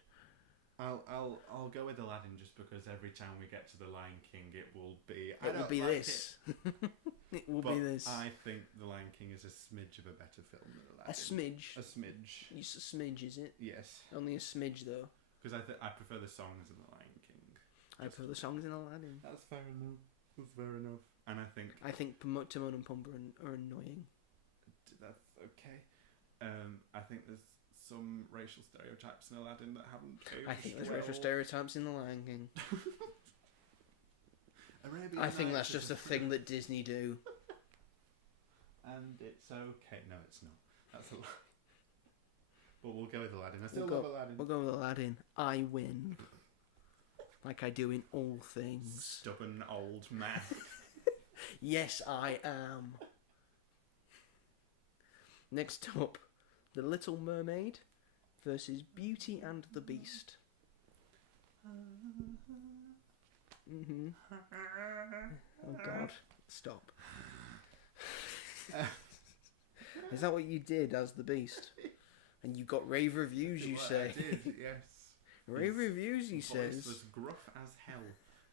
I'll go with Aladdin just because every time we get to the Lion King, it will be. It will be this. It will be this. I think the Lion King is a smidge of a better film than Aladdin. A smidge. A smidge. It's a smidge, is it? Yes, Only a smidge, though. because I prefer the songs in the Lion King. I prefer the songs in Aladdin. That's fair enough. That's fair enough. And I think I think Timon and Pumbaa are annoying. that's okay. I think there's some racial stereotypes in Aladdin that haven't aged I think there's well. racial stereotypes in The Lion King. Arabian I think Nights that's just a thing that Disney do. And it's okay. No, it's not. That's a lie. But we'll go with Aladdin. I still We'll love Aladdin. We'll go with Aladdin. I win. Like I do in all things. Stubborn old man. Yes, I am. Next up, The Little Mermaid versus Beauty and the Beast. Mm-hmm. Oh God, stop. Is that what you did as the Beast? And you got rave reviews, you say? I did, yes. Rave reviews, he His says. voice was gruff as hell.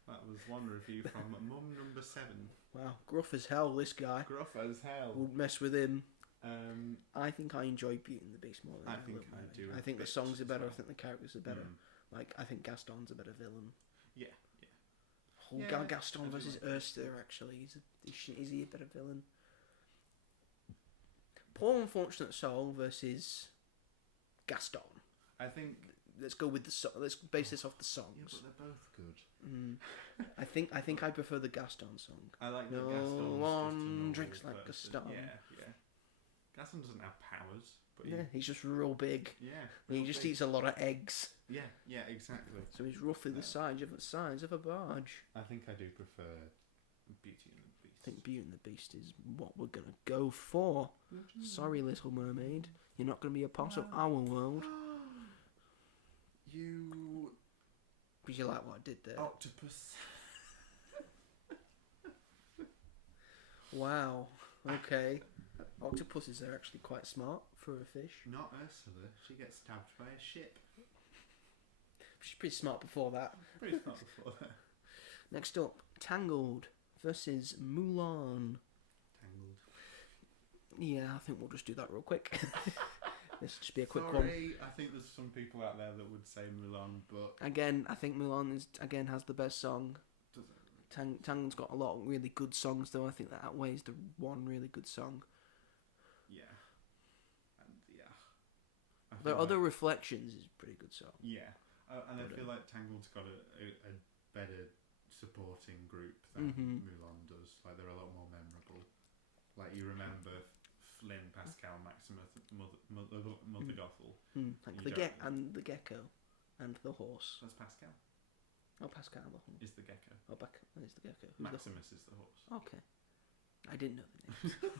That was one review from Mum number 7. Wow, gruff as hell, this guy. Gruff as hell. Wouldn't mess with him. Um, I think I enjoy Beauty and the Beast more than I think Little I Mermaid. do I a think the bit songs are as better. well. I think the characters are better. Like, I think Gaston's a better villain. Yeah. Oh, Gaston I do versus like Ursula, actually. Is he a better villain? Poor Unfortunate Soul versus Gaston. I think... Let's go with the let's base this off the Yeah, songs. but they're both good. I think I prefer the Gaston song. I like No that Gaston's one just a normal drinks like person. Gaston. Yeah. Gaston doesn't have powers, but Yeah, he's just real big. he He just eats a lot of eggs. Yeah, exactly. So he's roughly the size of a barge. I think I do prefer Beauty and the Beast. I think Beauty and the Beast is what we're gonna go for. Sorry, Little Mermaid, you're not gonna be a part of our world. You... Did you like what I did there? Octopus. Wow. Okay. Octopuses are actually quite smart for a fish. Not Ursula. She gets stabbed by a ship. She's pretty smart before that. Pretty smart before that. Next up, Tangled versus Mulan. Tangled. Yeah, I think we'll just do that real quick. This will just be a quick one. Sorry, I think there's some people out there that would say Mulan, but... Again, I think Mulan has the best song. Does it? Tangled's got a lot of really good songs, though. I think that outweighs the one really good song. Yeah. And yeah. The Other Reflections is a pretty good song. Yeah. And I feel like Tangled's got a better supporting group than Mulan does. Like, they're a lot more memorable. Like, you remember Flynn, Pascal, Maximus, Mother Gothel. Like the gecko and the horse. That's Pascal. Oh, Pascal the horse. Is the gecko. Oh, is the gecko. Who's Maximus is the horse. Okay. I didn't know the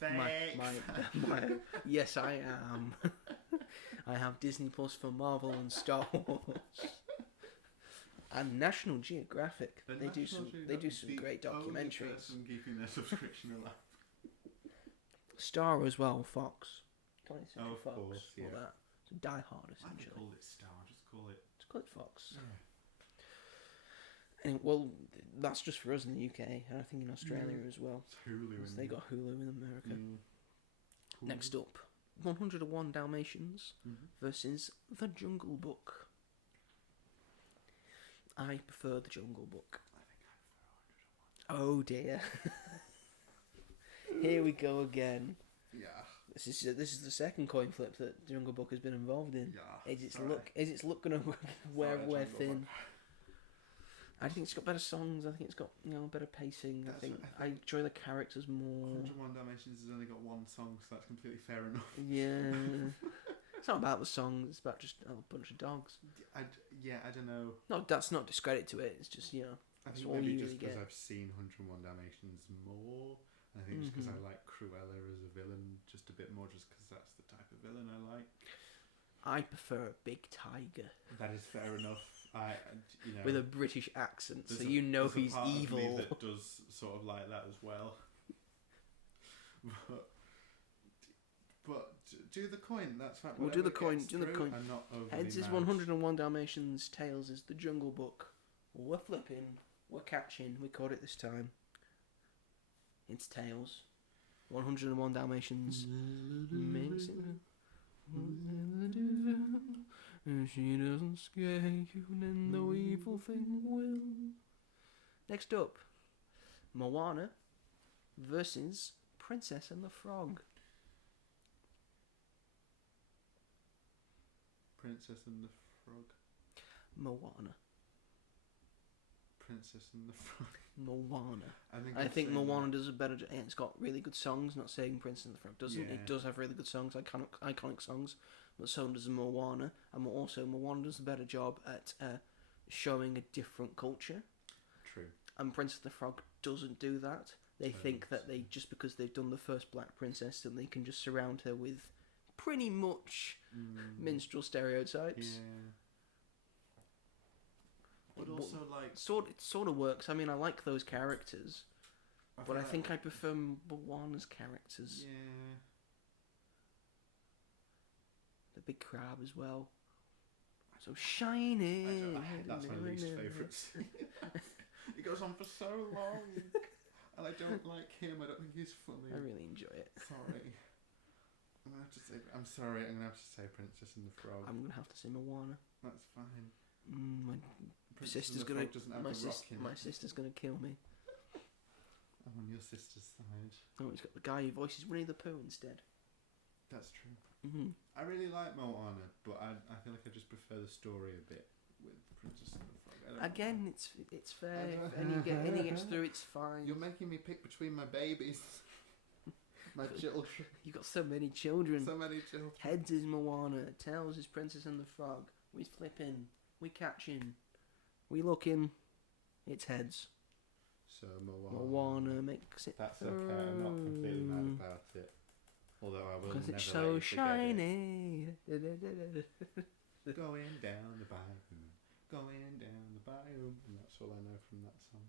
Fake. my yes, I am. I have Disney Plus for Marvel and Star Wars. And National Geographic. They do some great documentaries. Only person keeping their subscription alive. Star as well, Fox. 20th Century Of Fox. course, yeah. All that. So Die Hard, Why do essentially. you call it Star? Just call it... Just call it Fox. And, well, that's just for us in the UK, and I think in Australia as well. It's Hulu. So they got Hulu in America. Hulu. Next up, 101 Dalmatians versus The Jungle Book. I prefer The Jungle Book. I think I prefer 101. Oh dear. Here we go again. Yeah. This is the second coin flip that Jungle Book has been involved in. Yeah. Is its look gonna wear Jungle thin? Book. I think it's got better songs. I think it's got better pacing. I think I enjoy the characters more. 101 Dalmatians has only got one song, so that's completely fair enough. Yeah. It's not about the songs. It's about just a bunch of dogs. I don't know. No, that's not discredit to it. It's just I that's think all maybe you just really because get. I've seen 101 Dalmatians more. I think just because I like Cruella as a villain just a bit more, just because that's the type of villain I like. I prefer a big tiger That is fair enough. with a British accent, so there's he's a part evil. Of me that does sort of like that as well. But do the coin. That's fine. We'll do the Whatever coin. gets Do the through, coin. I'm not overly Heads is mad. 101 Dalmatians. Tails is The Jungle Book. We're flipping. We're catching. We caught it this time. It's Tails. 101 Dalmatians. Makes it. If she doesn't scare you, then no evil thing will. Next up, Moana versus Princess and the Frog. Princess and the Frog. Moana. Princess and the Frog. Moana. I think Moana does a better job. It's got really good songs. Not saying Princess and the Frog doesn't. Yeah. It does have really good songs, iconic songs. But so does Moana. And also Moana does a better job at showing a different culture. True. And Princess and the Frog doesn't do that. They think that they just because they've done the first black princess, that they can just surround her with pretty much minstrel stereotypes. Yeah. But also, like... It sort of works. I mean, I like those characters. But I think I prefer Moana's characters. Yeah. The big crab as well. So shiny. That's my least favourite scene. It goes on for so long. And I don't like him. I don't think he's funny. I really enjoy it. Sorry. I'm sorry. I'm going to have to say Princess and the Frog. I'm going to have to say Moana. That's fine. My sister's going to... My sister's going to kill me. I'm on your sister's side. Oh, he's got the guy who voices Winnie the Pooh instead. That's true. Mm-hmm. I really like Moana, but I feel like I just prefer the story a bit with Princess and the Frog. Again, it's fair. If any gets through, it's fine. You're making me pick between my babies. My children. You've got so many children. So many children. Heads is Moana. Tails is Princess and the Frog. We flipping. We catching. We looking. It's heads. So Moana makes it. That's okay. I'm not completely mad about it. Although I will never because it's let so you shiny. Going down the bayou, going down the bayou, and that's all I know from that song.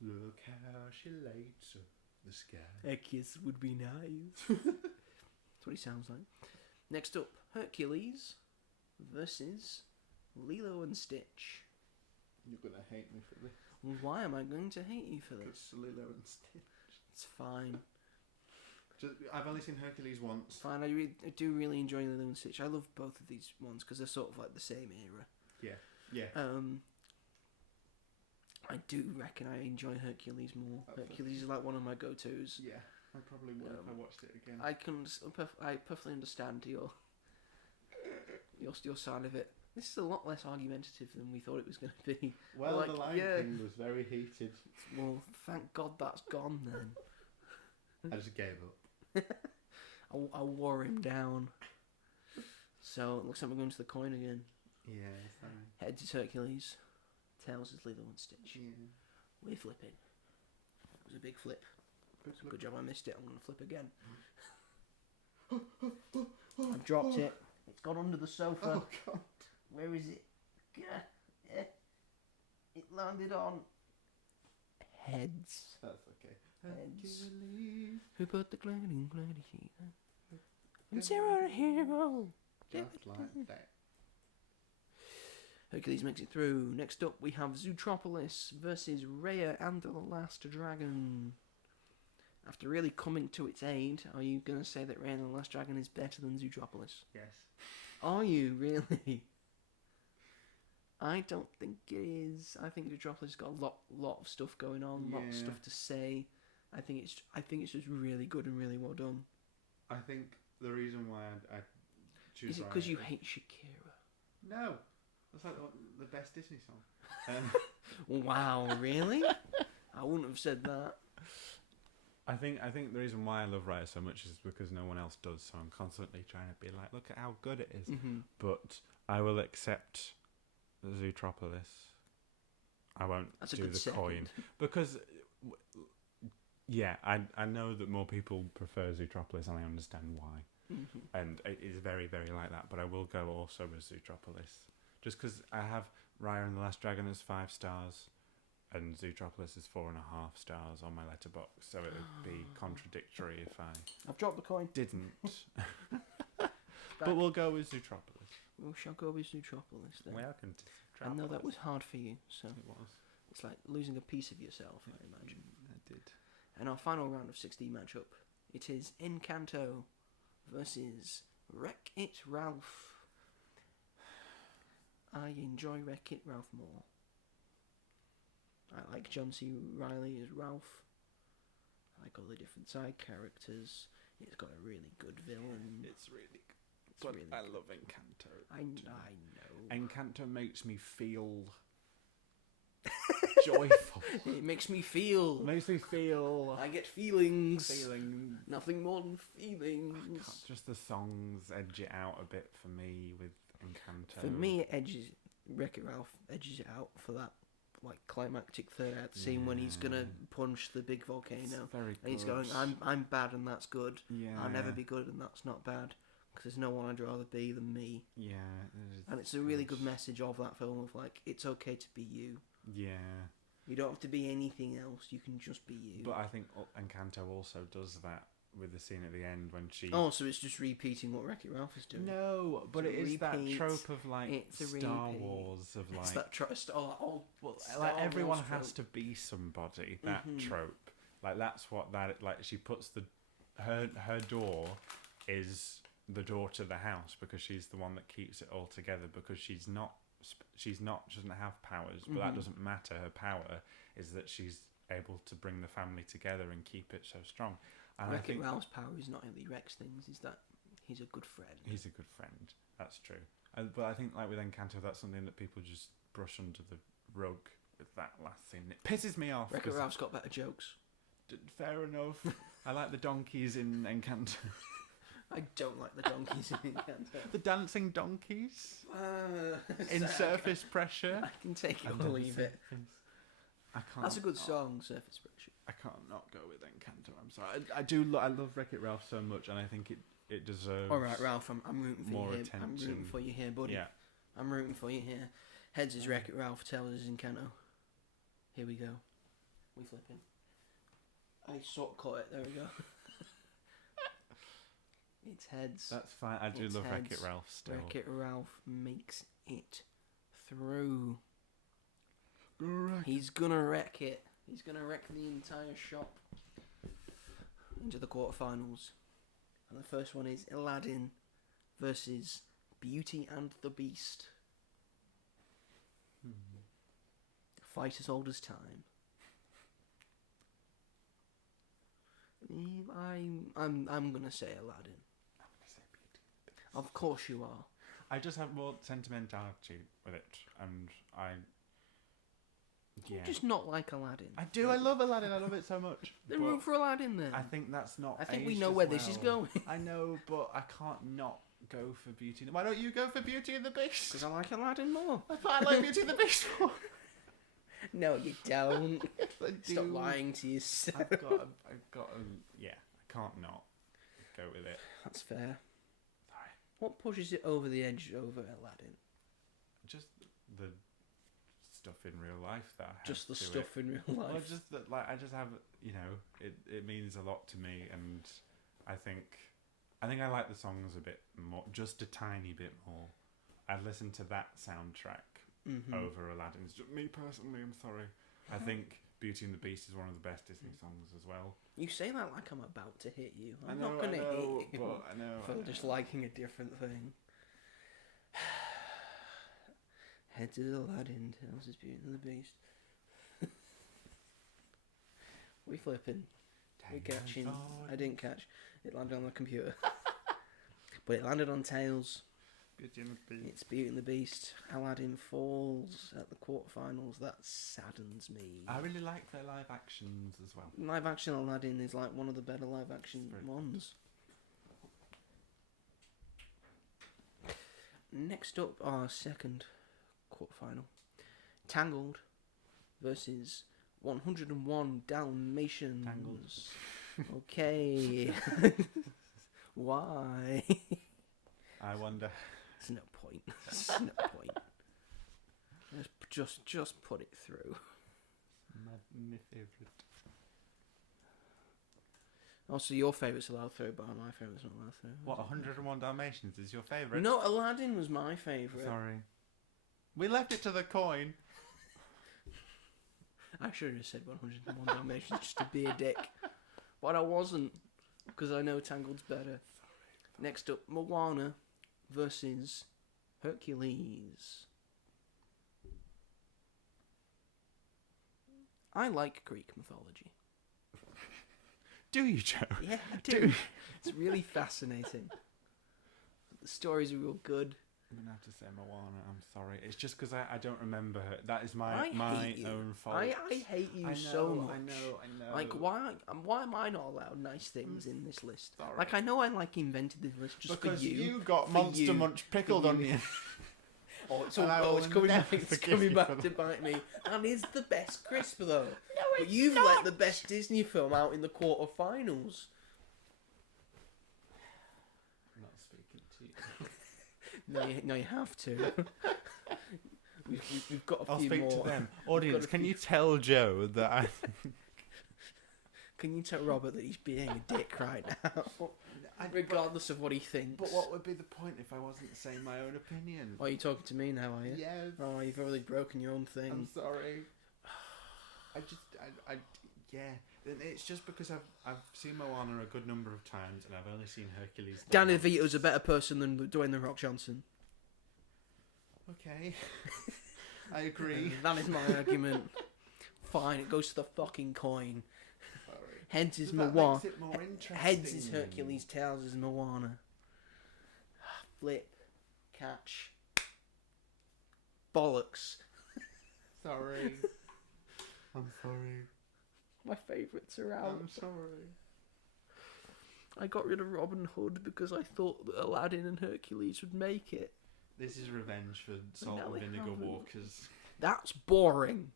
Look how she lights up the sky. A kiss would be nice. That's what he sounds like. Next up, Hercules versus Lilo and Stitch. You're gonna hate me for this. Why am I going to hate you for this? It's Lilo and Stitch. It's fine. I've only seen Hercules once. Fine, I do really enjoy Lilo and Stitch. I love both of these ones because they're sort of like the same era. Yeah. I do reckon I enjoy Hercules more. Hercules is like one of my go-tos. Yeah, I probably would if I watched it again. I perfectly understand your side of it. This is a lot less argumentative than we thought it was going to be. Well, the Lion King was very heated. Well, thank God that's gone then. I just gave up. I wore him down. So it looks like we're going to the coin again. Yeah, sorry. Heads is Hercules. Tails is Lilo and Stitch. Yeah. We're flipping. It was a big flip. Good job I missed it. I'm going to flip again. I've dropped it. It's gone under the sofa. Oh, God. Where is it? It landed on heads. That's okay. Heads. Hercules. Who put the gliding here? And zero hero. Just like that. Hercules makes it through. Next up, we have Zootropolis versus Raya and the Last Dragon. After really coming to its aid, are you going to say that Raya and the Last Dragon is better than Zootropolis? Yes. Are you really? I don't think it is. I think Zootropolis has got a lot of stuff going on, lot of stuff to say. I think it's just really good and really well done. I think the reason why I choose is it because you hate Shakira? No, that's like the best Disney song. Wow, really? I wouldn't have said that. I think the reason why I love Raya so much is because no one else does. So I'm constantly trying to be like, look at how good it is. Mm-hmm. But I will accept Zootropolis. I won't do the coin because. Yeah, I know that more people prefer Zootropolis, and I understand why. Mm-hmm. And it is very, very like that. But I will go also with Zootropolis, just because I have Raya and the Last Dragon as 5 stars, and Zootropolis is 4.5 stars on my letterbox. So it would be contradictory if I've dropped the coin. Didn't. But we'll go with Zootropolis. We shall go with Zootropolis then. Welcome to Zootropolis. I know that was hard for you, so it was. It's like losing a piece of yourself, I imagine. I did. And our final round of 16 matchup, it is Encanto versus Wreck-It Ralph. I enjoy Wreck-It Ralph more. I like John C. Reilly as Ralph. I like all the different side characters. It's got a really good villain. It's really good. It's but really I good. love Encanto. I know. Encanto makes me feel joyful. It makes me feel. Makes me feel I get feelings. feeling. Nothing more than I feelings. can't- just the songs edge it out a bit for me with Encanto. For me, Wreck-It Ralph edges it out for that like climactic third act scene when he's gonna punch the big It's volcano. very good. And he's going, I'm bad and that's good. Yeah. I'll never be good and that's not bad. Because there's no one I'd rather be than me. Yeah. And it's a really good message of that film of like, it's okay to be you. Yeah. You don't have to be anything else. You can just be you. But I think Encanto also does that with the scene at the end when she. Oh, so it's just repeating what Wreck-It Ralph is doing. No, but It's it a is that repeat. trope of like It's a Star repeat. Wars of like. It's that trust. Oh, Well, Star like everyone Wars has trope. to be somebody. That Mhm. trope, like that's what that like. She puts her door is the door to the house because she's the one that keeps it all together because she doesn't have powers, but that Mhm. doesn't matter. Her power is that she's able to bring the family together and keep it so strong. And I Wreck-It think Ralph's power is not he wrecks things. Is that he's a good friend. he's a good friend. That's true. But I think like with Encanto, that's something that people just brush under the rug with that last scene. It pisses me off. Wreck-It 'cause Ralph's got better jokes. Fair enough. I like the donkeys in Encanto. I don't like the donkeys in Encanto. The dancing donkeys in I Surface Pressure. can take it And or then leave it. I can't. That's a good not- song, Surface Pressure. I can't not go with Encanto. I'm sorry. I do. I love Wreck-It Ralph so much, and I think it deserves. All right, Ralph, I'm rooting for more you here. I'm rooting attention. for you here, buddy. Yeah. I'm rooting for you here. Heads is Wreck-It Ralph, tails is Encanto. Here we go. We flipping. I sort cut it. There we go. It's heads. That's fine. I do It's love heads. Wreck-It Ralph still. Wreck-It Ralph makes it through. He's gonna wreck it. He's gonna wreck the entire shop. Into the quarterfinals. And the first one is Aladdin versus Beauty and the Beast. Fight as old as time. I'm gonna say Aladdin. Of course you are. I just have more sentimentality with it, and You yeah. just not like Aladdin. I do. I love Aladdin. I love it so much. Then But root for Aladdin then. I think that's not. I think we aged know as where this is well. going. I know, but I can't not go for Beauty. Why don't you go for Beauty and the Beast? Because I like Aladdin more. I thought I like Beauty and the Beast more. No, you don't. I Stop do. lying to yourself. I've got. Yeah, I can't not go with it. That's fair. Sorry. What pushes it over the edge over Aladdin? Just the stuff in real life that I have Just the to stuff it. in real life. Well, just that, like I just have, it means a lot to me, and I think I like the songs a bit more, just a tiny bit more. I'd listen to that soundtrack over Aladdin's. Just me personally, I'm sorry. I think Beauty and the Beast is one of the best Disney songs as well. You say that like I'm about to hit you. I'm I know, not going to hit you but I know. for just liking a different thing. Heads is Aladdin, tails is Beauty and the Beast. We flipping. We catching. I didn't catch. It landed on the computer. But it landed on tails. Beauty and the Beast. It's Beauty and the Beast. Aladdin falls at the quarterfinals. That saddens me. I really like their live actions as well. Live action Aladdin is like one of the better live action Very good. ones. Next up, our second quarterfinal. Tangled versus 101 Dalmatians. Tangled. Okay. Why? I wonder. There's no point. There's no point. Just put it through. My favourite. Also, your favourite's allowed through, but my favourite's not allowed through. What, 101 Dalmatians is your favourite? No, Aladdin was my favourite. Sorry. We left it to the coin. I should have said 101 Dalmatians just to be a dick. But I wasn't, because I know Tangled's better. Next up, Moana versus Hercules. I like Greek mythology. Do you, Joe? Yeah, I do. It's really fascinating. The stories are real good. I'm gonna have to say Moana. I'm sorry. It's just because I don't remember her. That is my I hate you. own fault. I hate you I know, so much. I know. Like, why am I not allowed nice things in this list? Sorry. Like, I know I invented this list just because for you. you got Monster Munch pickled onion. It's coming back to bite me. And is the best crisp though. No, but you've let the best Disney film out in the quarterfinals. I'm not speaking to you. No, you have to. we've got a I'll few speak more. to them. Audience, can you tell Joe that I... Can you tell Robert that he's being a dick right now? Regardless of what he thinks. But what would be the point if I wasn't saying my own opinion? Oh, you're talking to me now, are you? Yes. Oh, you've already broken your own thing. I'm sorry. Yeah. It's just because I've seen Moana a good number of times and I've only seen Hercules. Dan DeVito's a better person than Dwayne The Rock Johnson. Okay. I agree. That is my argument. Fine, it goes to the fucking coin. Sorry. Heads is That Moana. makes it more interesting. Heads is Hercules, tails is Moana. Flip, catch, bollocks. Sorry. I'm sorry. My favourites are out. I'm sorry. I got rid of Robin Hood because I thought that Aladdin and Hercules would make it. This is revenge for salt now and they vinegar haven't. walkers. That's boring.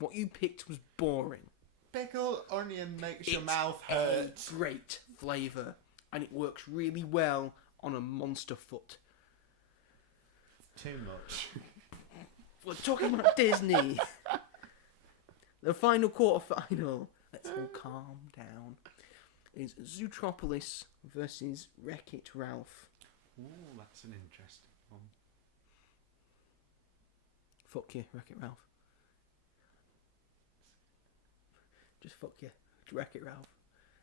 What you picked was boring. Pickled onion makes your It's mouth hurt. A great flavour, and it works really well on a monster foot. Too much. We're talking about Disney. The final quarterfinal. Let's all calm down. Is Zootropolis versus Wreck-It Ralph. Ooh, that's an interesting one. Fuck you, Wreck-It Ralph. Just fuck you, Wreck-It Ralph.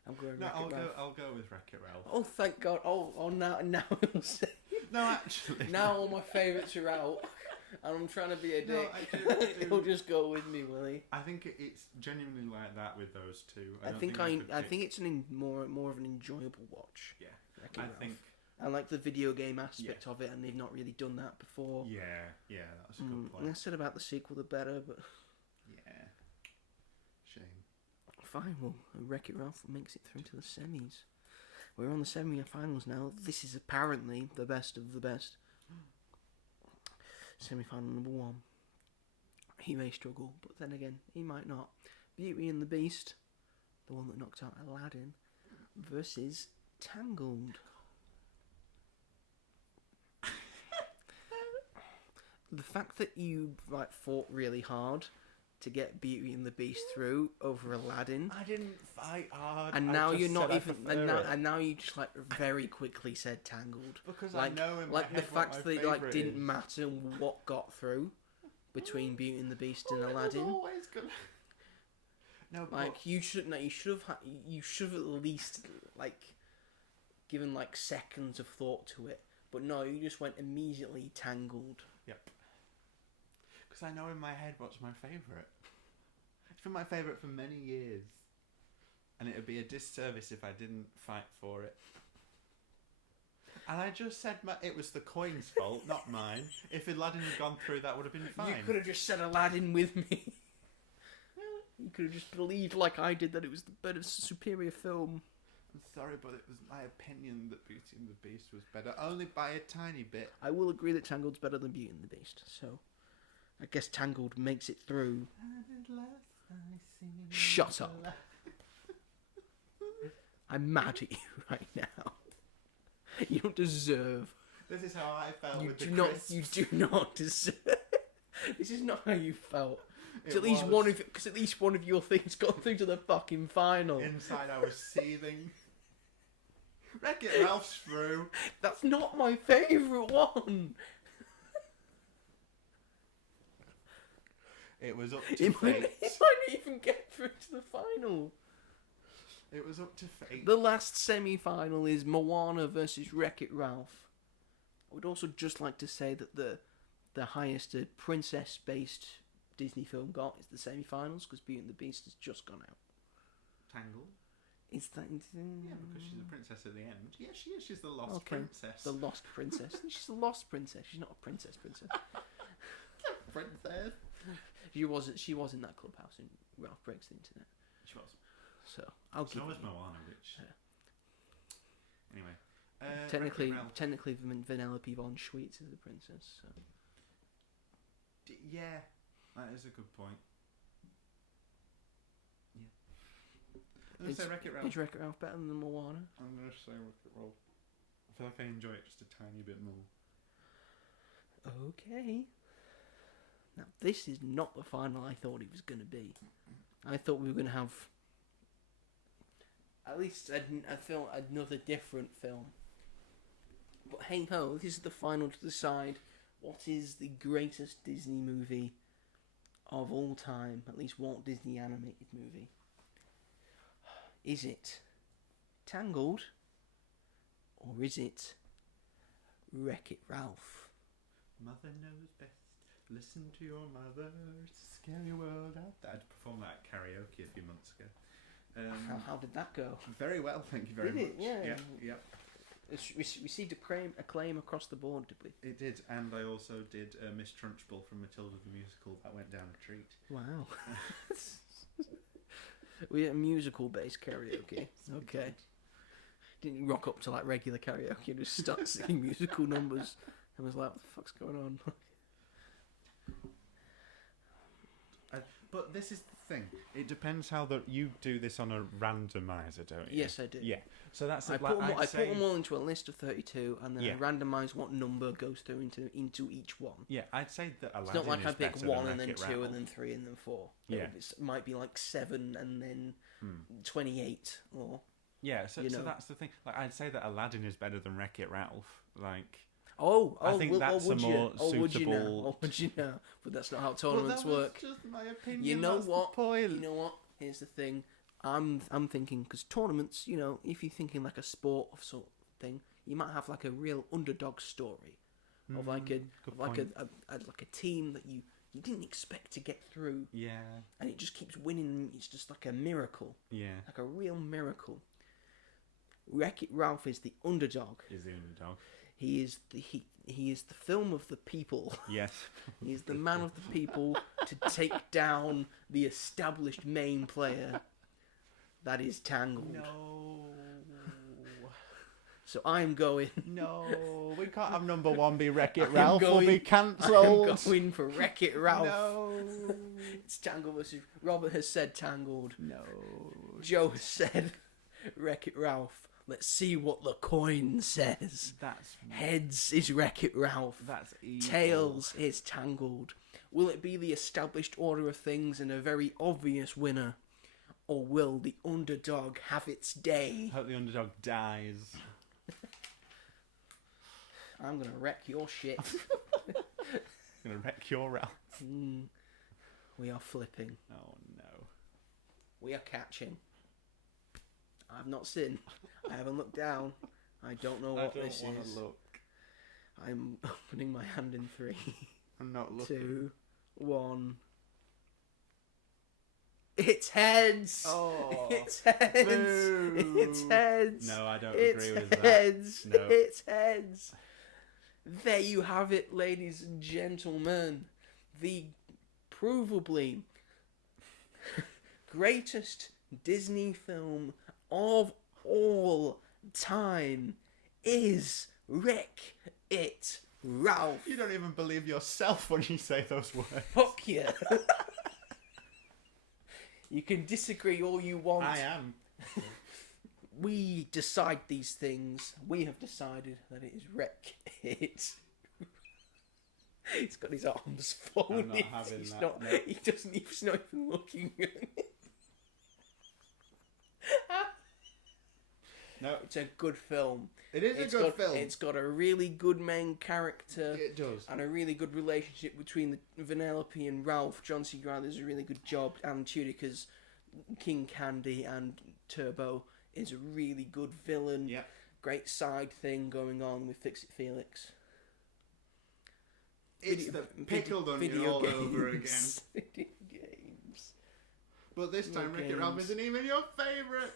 I'm going No, Wreck-It Ralph. I'll go with Wreck-It Ralph. Oh, thank God. Oh, now it'll say. No, actually. Now all my favourites are out, and I'm trying to be a dick. No, I do. He'll just go with me, will he? I think it's genuinely like that with those two. I think it's more of an enjoyable watch. Yeah, Wreck-It I Ralph. think. I like the video game aspect of it, and they've not really done that before. Yeah, that's a good point. Less said about the sequel, the better, but Yeah, shame. fine. Well, Wreck-It Ralph makes it through to the semis. We're on the semi-finals now. This is apparently the best of the best. Semi-final number 1. He may struggle, but then again, he might not. Beauty and the Beast, the one that knocked out Aladdin, versus Tangled. The fact that you fought really hard to get Beauty and the Beast through over Aladdin, I didn't fight hard. and I now just you're not said I even, prefer it. and now you just very quickly said Tangled. Because like, I know in my like the head what fact my that favourite didn't is. matter what got through between Beauty and the Beast and It was Aladdin. always gonna... No, but Like you should have at least given seconds of thought to it. But no, you just went immediately Tangled. Yep. Because I know in my head what's my favourite. It's been my favourite for many years. And it would be a disservice if I didn't fight for it. And I just said it was the coin's fault, not mine. If Aladdin had gone through, that would have been fine. You could have just said Aladdin with me. You could have just believed like I did that it was the better, superior film. I'm sorry, but it was my opinion that Beauty and the Beast was better. Only by a tiny bit. I will agree that Tangled's better than Beauty and the Beast. So, I guess Tangled makes it through. Shut up. I'm mad at you right now. You don't deserve. This is how I felt with the crisps. You do not deserve. This is not how you felt. Because at least one of your things got through to the fucking final. Inside I was seething. Wreck-It Ralph's through. That's not my favourite one. It was up to It might fate. not even get through to the final. It was up to fate. The last semi-final is Moana versus Wreck-It Ralph. I would also just like to say that the highest a princess-based Disney film got is the semi-finals, because Beauty and the Beast has just gone out. Tangled? Is that? Yeah, because she's a princess at the end. Yeah, she is. She's the lost princess. The lost princess. She's a lost princess. She's not a princess. Princess. She was in that clubhouse in Ralph Breaks the Internet. She was. So I'll give So was you. Moana, which. Anyway. Technically, Vanellope von Schweetz is the princess. So. Yeah, that is a good point. Yeah. I'm going to say Wreck-It Ralph. Is Wreck-It Ralph better than Moana? I'm going to say Wreck-It Ralph. I feel like I enjoy it just a tiny bit more. Okay. Now, this is not the final I thought it was going to be. I thought we were going to have at least another different film. But hey ho, this is the final to decide what is the greatest Disney movie of all time, at least Walt Disney animated movie. Is it Tangled, or is it Wreck-It Ralph? Mother knows best. Listen to your mother. It's a scary world out there. I performed that at karaoke a few months ago. How did that go? Very well, thank you very Did much. it? Yeah. Yeah. It received acclaim across the board, did we? It did, and I also did Miss Trunchbull from Matilda the Musical. That went down a treat. Wow. We had musical-based karaoke. Okay. Didn't you rock up to like regular karaoke and just start singing musical numbers? And was like, what the fuck's going on? But this is the thing. It depends how you do this on a randomizer, don't you? Yes, I do. Yeah. So that's I put them all into a list of 32, and then I randomise what number goes through into each one. Yeah, I'd say that Aladdin it's not like I pick better 1 than and then 2 Wreck-It and then 3 and then 4. Yeah. It might be like 7 and then 28 or. Yeah, so that's the thing. Like, I'd say that Aladdin is better than Wreck-It Ralph. Like. I think that's a more suitable. Would you know? But that's not how tournaments work. Just my opinion. You know that's what? The point. You know what? Here's the thing. I'm thinking because tournaments, if you're thinking like a sport of sort of thing, you might have like a real underdog story of like a team that you didn't expect to get through. Yeah. And it just keeps winning. It's just like a miracle. Yeah. Like a real miracle. Wreck-It Ralph is the underdog. Is the underdog. He is the film of the people. Yes. He is the man of the people to take down the established main player. That is Tangled. No. So I'm going. No, we can't have number 1 be Wreck-It Ralph. We'll be cancelled. I'm going for Wreck-It Ralph. No. It's Tangled versus. Robert has said Tangled. No. Joe has said Wreck-It Ralph. Let's see what the coin says. That's Heads is Wreck-It Ralph. That's evil. Tails is Tangled. Will it be the established order of things and a very obvious winner? Or will the underdog have its day? I hope the underdog dies. I'm going to wreck your shit. I'm going to wreck your Ralph. We are flipping. Oh no. We are catching. I've not seen. I haven't looked down. I don't know what this is. I don't want to look. I'm opening my hand in 3. I'm not looking. 2, 1. It's heads. Oh. It's heads. Boo. It's heads. No, I don't It's agree with heads. that. No. It's heads. There you have it, ladies and gentlemen. The provably greatest Disney film of all time is Wreck-It Ralph. You don't even believe yourself when you say those words. Fuck you. You can disagree all you want. I am. We decide these things. We have decided that it is Wreck-It. He's got his arms folded. I'm not having he's that, not, no. He's not even looking at it. No, It's a good film. it is It's a good got, film. It's got a really good main character. It does. And a really good relationship between Vanellope and Ralph. John C. Reilly does a really good job. Alan Tudyk's King Candy and Turbo is a really good villain. Yeah. Great side thing going on with Fix-It Felix. It's the pickled onion all over again. Video games. But this time, Video Wreck-It Ralph games. isn't even your favourite.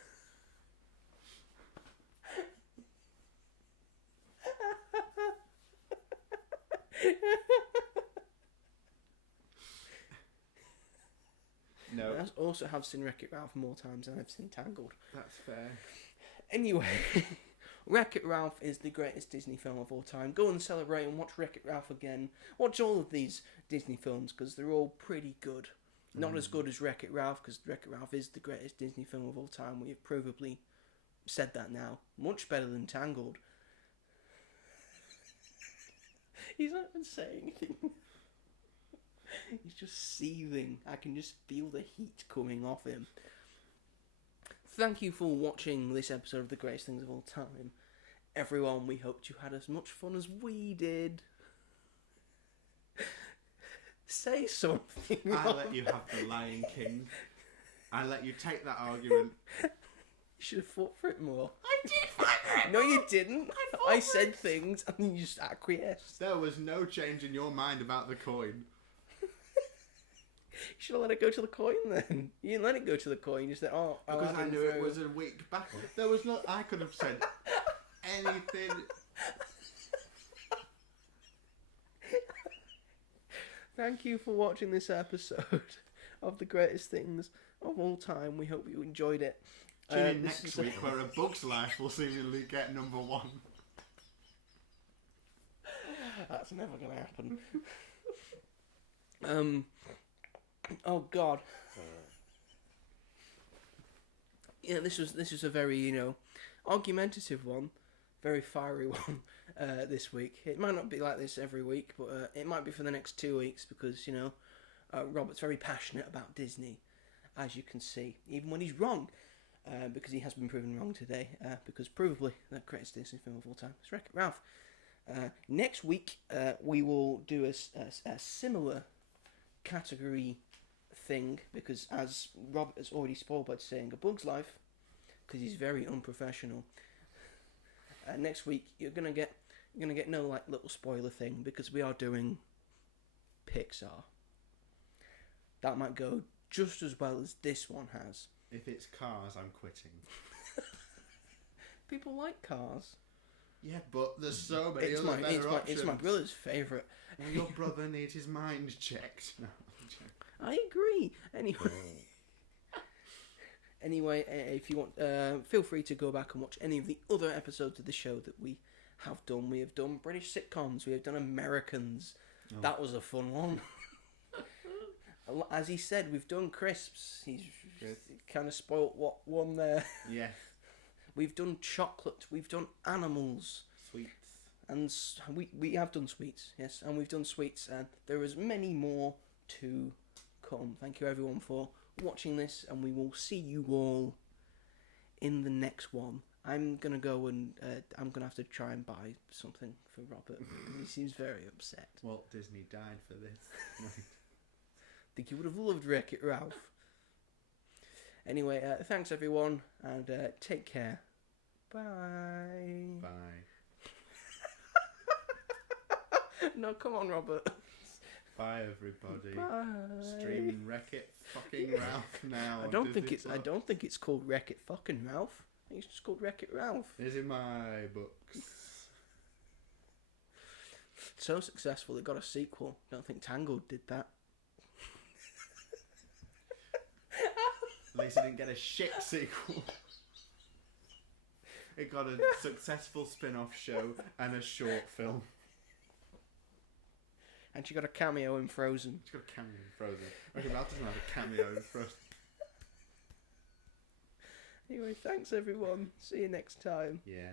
No, I also have seen Wreck-It Ralph more times than I've seen Tangled. that's fair. Anyway, Wreck-It Ralph is the greatest Disney film of all time. Go and celebrate and watch Wreck-It Ralph again. Watch all of these Disney films because they're all pretty good. Not as good as Wreck-It Ralph, because Wreck-It Ralph is the greatest Disney film of all time. We have provably said that now. Much better than Tangled. He's not even saying anything. He's just seething. I can just feel the heat coming off him. Thank you for watching this episode of The Greatest Things of All Time. Everyone, we hoped you had as much fun as we did. Say something. I let you have the Lion King. I let you take that argument. You should have fought for it more. I did fight for it. No, you didn't. I said things and then you just acquiesced. There was no change in your mind about the coin. You should have let it go to the coin then. You didn't let it go to the coin. You said, oh, Because I knew it was a weak battle. There was no... I could have said anything. Thank you for watching this episode of The Greatest Things of All Time. We hope you enjoyed it. Tune in next week where A Bug's Life will seemingly get number 1. That's never going to happen. Oh God. Yeah, this was a very, argumentative one, very fiery one this week. It might not be like this every week, but it might be for the next 2 weeks because, Robert's very passionate about Disney, as you can see, even when he's wrong, because he has been proven wrong today, because provably the greatest Disney film of all time is Wreck-It Ralph. Next week, we will do a similar category thing, because as Robert has already spoiled by saying A Bug's Life, because he's very unprofessional. Next week you're gonna get no like little spoiler thing, because we are doing Pixar. That might go just as well as this one has. If it's Cars, I'm quitting. People like Cars. Yeah, but there's so many other better options. It's my brother's favourite. Well, your brother needs his mind checked. No, I'm joking. I agree. Anyway, if you want, feel free to go back and watch any of the other episodes of the show that we have done. We have done British sitcoms. We have done Americans. Oh. That was a fun one. As he said, we've done crisps. He's kind of spoilt what one there. Yeah. We've done chocolate. We've done animals. Sweets. And we have done sweets, yes. And we've done sweets. And there is many more to come. Thank you everyone for watching this. And we will see you all in the next one. I'm going to go and I'm going to have to try and buy something for Robert. Because he seems very upset. Walt Disney died for this. I think he would have loved Wreck-It Ralph. Anyway, thanks everyone, and take care. Bye. Bye. No, come on, Robert. Bye, everybody. Bye. Streaming Wreck-It fucking Ralph now. I don't think it's called Wreck-It fucking Ralph. I think it's just called Wreck-It Ralph. Is in my books. So successful, it got a sequel. Don't think Tangled did that. At least it didn't get a shit sequel. It got a successful spin-off show and a short film. And she got a cameo in Frozen. She got a cameo in Frozen. Okay, Ralph doesn't have a cameo in Frozen. Anyway, thanks everyone. See you next time. Yeah.